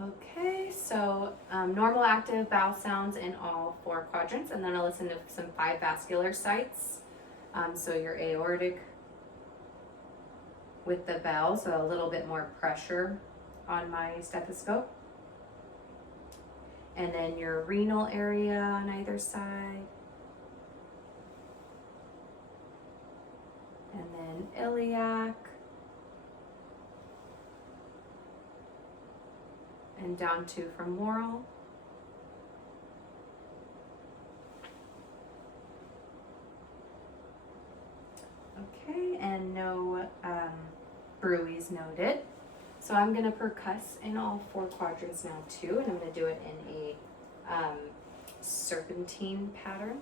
Okay, so normal active bowel sounds in all 4 quadrants, and then I'll listen to some 5 vascular sites. So your aortic with the bell, so a little bit more pressure on my stethoscope. And then your renal area on either side. And then iliac. And down to femoral. Okay, and no bruits noted. So I'm going to percuss in all 4 quadrants now too, and I'm going to do it in a serpentine pattern.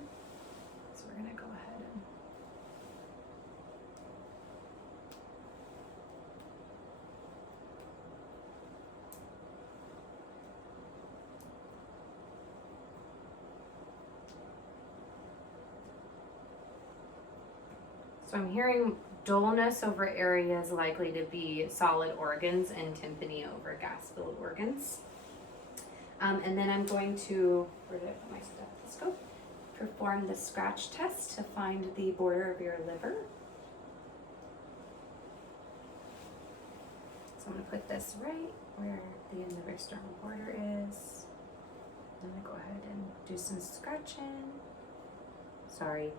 So we're going to go ahead and so I'm hearing dullness over areas likely to be solid organs and tympany over gas-filled organs. And then I'm going to, where did I put my stethoscope? Perform the scratch test to find the border of your liver. So I'm going to put this right where the end of your sternal border is. I'm going to go ahead and do some scratching. Sorry.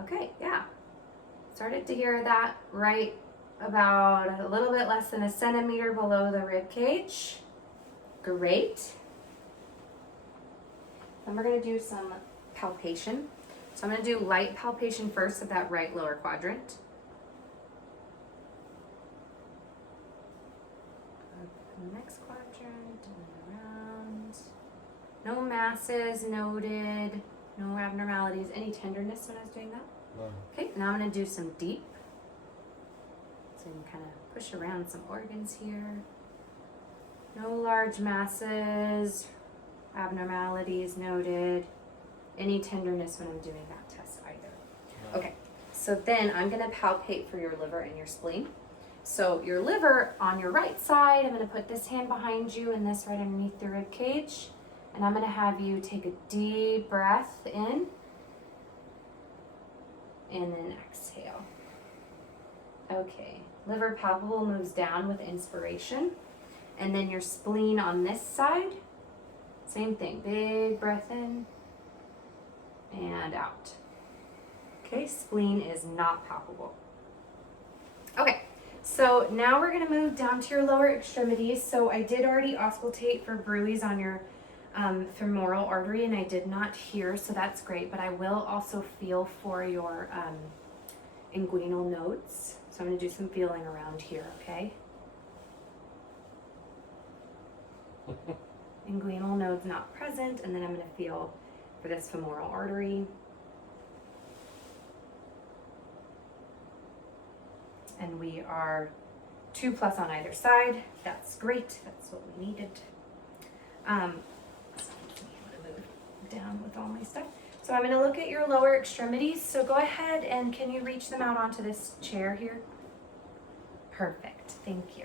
Okay, yeah. Started to hear that right about a little bit less than a centimeter below the rib cage. Great. Then we're going to do some palpation. So I'm going to do light palpation first of that right lower quadrant. The next quadrant and around. No masses noted. No abnormalities. Any tenderness when I was doing that? No. Okay, now I'm going to do some deep. So you can kind of push around some organs here. No large masses. abnormalities noted. Any tenderness when I'm doing that test either. Okay, so then I'm gonna palpate for your liver and your spleen. So your liver on your right side, I'm gonna put this hand behind you and this right underneath the rib cage. And I'm gonna have you take a deep breath in and then exhale. Okay, liver palpable moves down with inspiration. And then your spleen on this side, same thing, big breath in and out. Okay, spleen is not palpable. Okay, so now we're gonna move down to your lower extremities. So I did already auscultate for bruits on your femoral artery and I did not hear, so that's great, but I will also feel for your inguinal nodes. So I'm gonna do some feeling around here, okay? Inguinal nodes not present, and then I'm gonna feel for this femoral artery. And we are 2+ on either side. That's great, that's what we needed. So I'm gonna move down with all my stuff. So I'm gonna look at your lower extremities. So go ahead and can you reach them out onto this chair here? Perfect, thank you.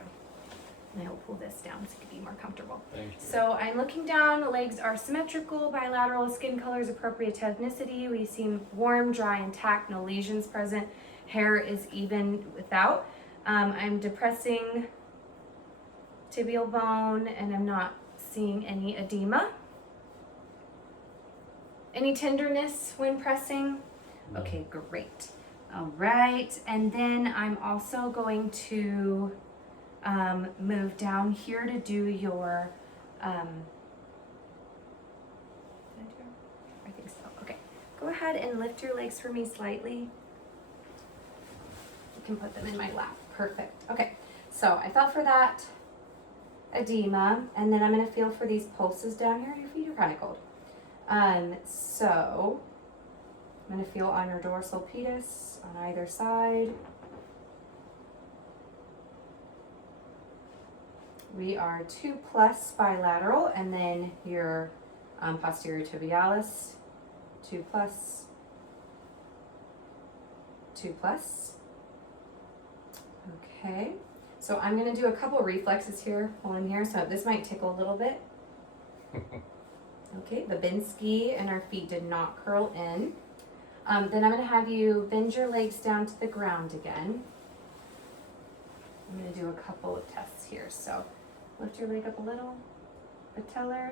And I will pull this down so you can be more comfortable. Thank you. So I'm looking down, the legs are symmetrical, bilateral, skin color is appropriate to ethnicity. We seem warm, dry, intact, no lesions present. Hair is even without. I'm depressing tibial bone and I'm not seeing any edema. Any tenderness when pressing? No. Okay, great. All right, and then I'm also going to move down here to do your, did I do it? I think so. Okay, go ahead and lift your legs for me slightly. You can put them in my lap. Perfect. Okay, so I felt for that edema, and then I'm gonna feel for these pulses down here. Your feet are kind of cold. So I'm gonna feel on your dorsal pedis on either side. We are 2+ bilateral, and then your posterior tibialis, 2+, 2+. Okay, so I'm gonna do a couple reflexes here, pulling here, so this might tickle a little bit. Okay, Babinski, and our feet did not curl in. Then I'm gonna have you bend your legs down to the ground again. I'm gonna do a couple of tests here, so lift your leg up a little, patellar,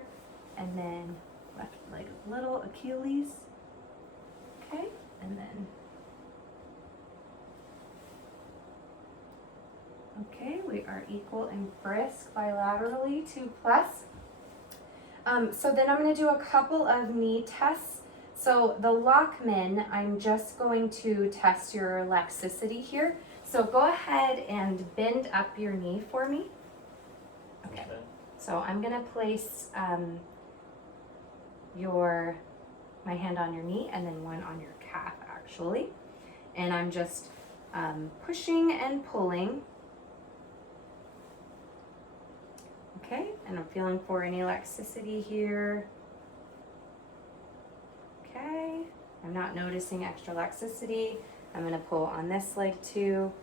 and then left leg up a little, Achilles. Okay, and then, okay, we are equal and brisk bilaterally, 2+. So then I'm gonna do a couple of knee tests. So the Lockman, I'm just going to test your laxicity here. So go ahead and bend up your knee for me. Okay. So I'm gonna place my hand on your knee and then one on your calf actually. And I'm just pushing and pulling. Okay, and I'm feeling for any laxicity here. Okay, I'm not noticing extra laxicity. I'm gonna pull on this leg too.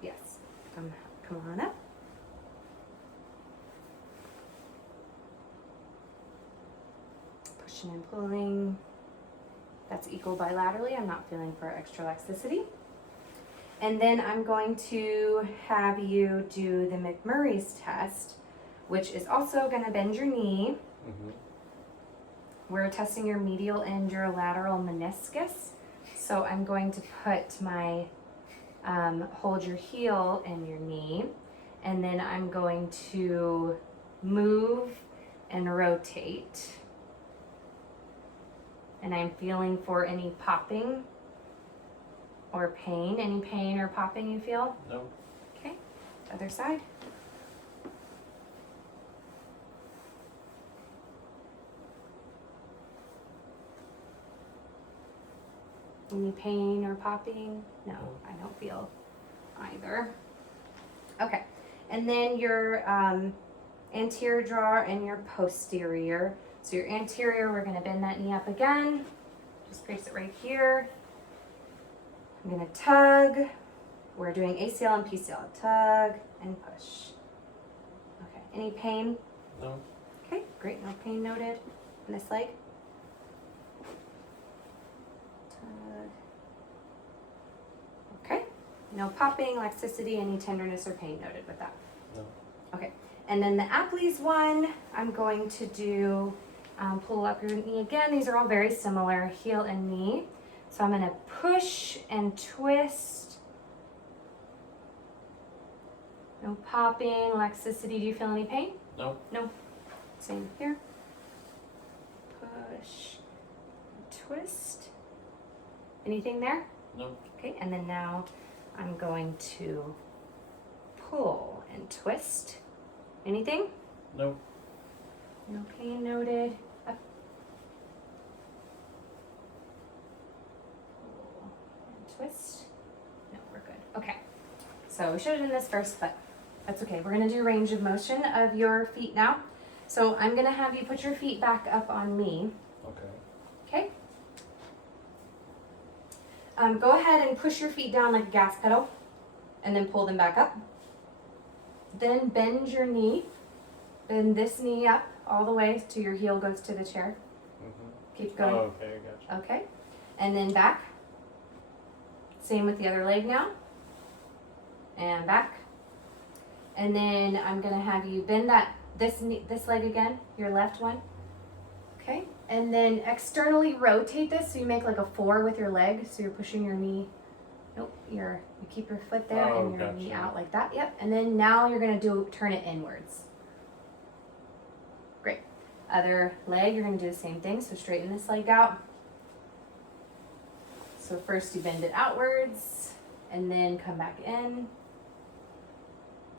Yes, come on up. Pushing and pulling. That's equal bilaterally. I'm not feeling for extra laxicity. And then I'm going to have you do the McMurray's test, which is also gonna bend your knee. Mm-hmm. We're testing your medial and your lateral meniscus. So I'm going to put my, hold your heel in your knee, and then I'm going to move and rotate. And I'm feeling for any popping or pain. Any pain or popping you feel? No. Okay, other side. Any pain or popping? No, I don't feel either. Okay, and then your anterior drawer and your posterior. So your anterior, we're gonna bend that knee up again. Just brace it right here. I'm gonna tug. We're doing ACL and PCL. Tug and push. Okay, any pain? No. Okay, great, no pain noted in this leg. Tug. Okay, no popping, laxicity, any tenderness or pain noted with that. No. Okay, and then the Apley's one, I'm going to do, pull up your knee again. These are all very similar, heel and knee. So I'm gonna push and twist. No popping, laxicity. Do you feel any pain? No. No. Same here. Push, twist. Anything there? No. Okay, and then now I'm going to pull and twist. Anything? No. No pain noted. Up. Pull and twist. No, we're good. Okay. So we should have done this first, but that's okay. We're gonna do range of motion of your feet now. So I'm gonna have you put your feet back up on me. Okay. Okay? Go ahead and push your feet down like a gas pedal and then pull them back up. Then bend your knee. Bend this knee up all the way to your heel goes to the chair. Keep going. Oh, okay, I gotcha. Okay. And then back. Same with the other leg now. And back. And then I'm gonna have you bend this leg again, your left one. Okay. And then externally rotate this so you make like a 4 with your leg. So you're pushing your knee. Nope. You keep your foot there and your knee out like that. Yep. And then now you're gonna turn it inwards. Great. Other leg, you're gonna do the same thing. So straighten this leg out. So first you bend it outwards and then come back in.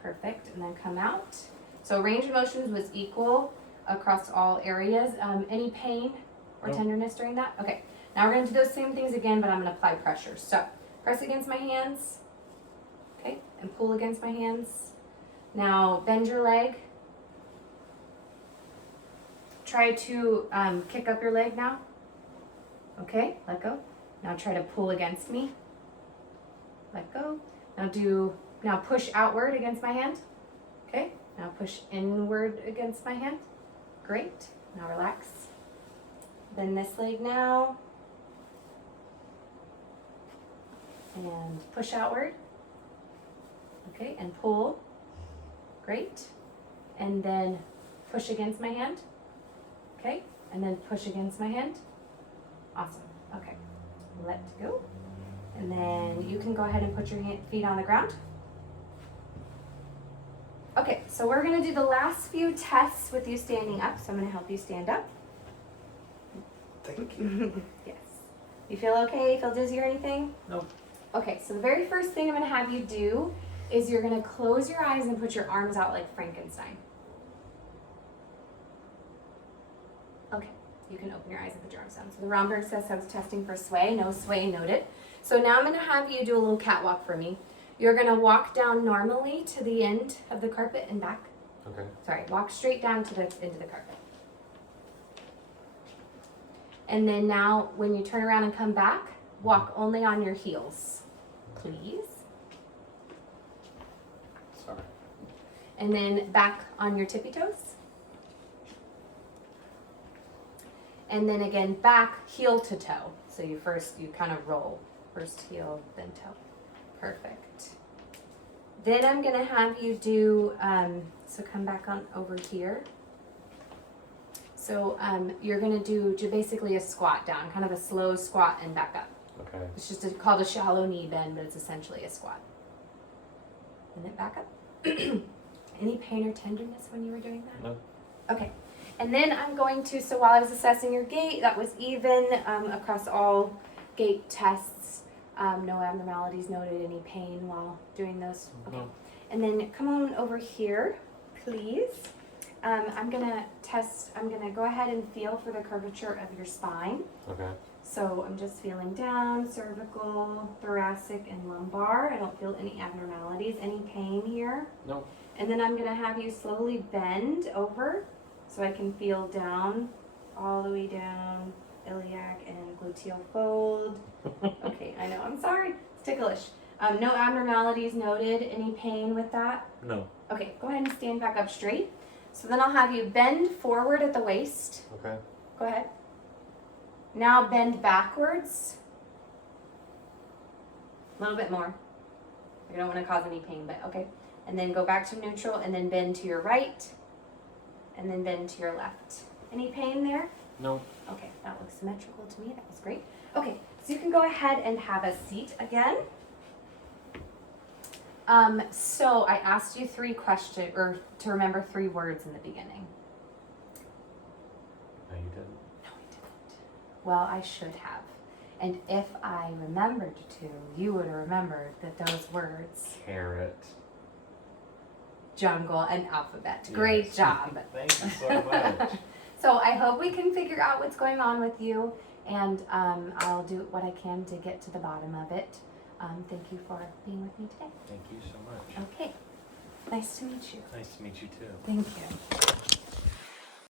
Perfect, and then come out. So range of motions was equal across all areas. Any pain or Nope. tenderness during that? Okay, now we're gonna do those same things again, but I'm gonna apply pressure. So press against my hands, okay, and pull against my hands. Now bend your leg. Try to kick up your leg now. Okay, let go. Now try to pull against me. Let go. Now push outward against my hand. Okay, now push inward against my hand. Great, now relax. Bend this leg now. And push outward. Okay, and pull. Great. And then push against my hand. Okay, and then push against my hand. Awesome, okay. Let go. And then you can go ahead and put your feet on the ground. Okay, so we're gonna do the last few tests with you standing up. So I'm gonna help you stand up. Thank you. Yes. You feel okay? Feel dizzy or anything? No. Okay, so the very first thing I'm gonna have you do is you're gonna close your eyes and put your arms out like Frankenstein. Okay, you can open your eyes and put your arms down. So the Romberg says I was testing for sway. No sway noted. So now I'm gonna have you do a little catwalk for me. You're gonna walk down normally to the end of the carpet and back. Okay. Sorry, walk straight down to the end of the carpet. And then now when you turn around and come back, walk only on your heels, please. Sorry. And then back on your tippy toes. And then again, back heel to toe. So you kind of roll. First heel, then toe. Perfect. Then I'm gonna have you do, so come back on over here. So you're gonna do basically a squat down, kind of a slow squat and back up. Okay. It's just called a shallow knee bend, but it's essentially a squat. And then back up. Any pain or tenderness when you were doing that? No. Okay. And then I'm going to, so while I was assessing your gait, that was even across all gait tests. No abnormalities noted, any pain while doing those? Okay. No. And then come on over here, please. I'm gonna go ahead and feel for the curvature of your spine. Okay. So I'm just feeling down, cervical, thoracic, and lumbar. I don't feel any abnormalities, any pain here. No. And then I'm gonna have you slowly bend over so I can feel down, all the way down, iliac and gluteal fold. Okay, I know, I'm sorry, it's ticklish. No abnormalities noted, any pain with that? No. Okay, go ahead and stand back up straight. So then I'll have you bend forward at the waist. Okay. Go ahead. Now bend backwards. A little bit more. I don't want to cause any pain, but okay. And then go back to neutral and then bend to your right. And then bend to your left. Any pain there? No. Okay, that looks symmetrical to me. That was great. Okay, so you can go ahead and have a seat again. So I asked you 3 questions, or to remember 3 words in the beginning. No, you didn't. No, I didn't. Well, I should have. And if I remembered to, you would have remembered that those words, Carrot. jungle, and alphabet. Great Yes. job. Thank you so much. So I hope we can figure out what's going on with you, and I'll do what I can to get to the bottom of it. Thank you for being with me today. Thank you so much. Okay. Nice to meet you. Nice to meet you too. Thank you.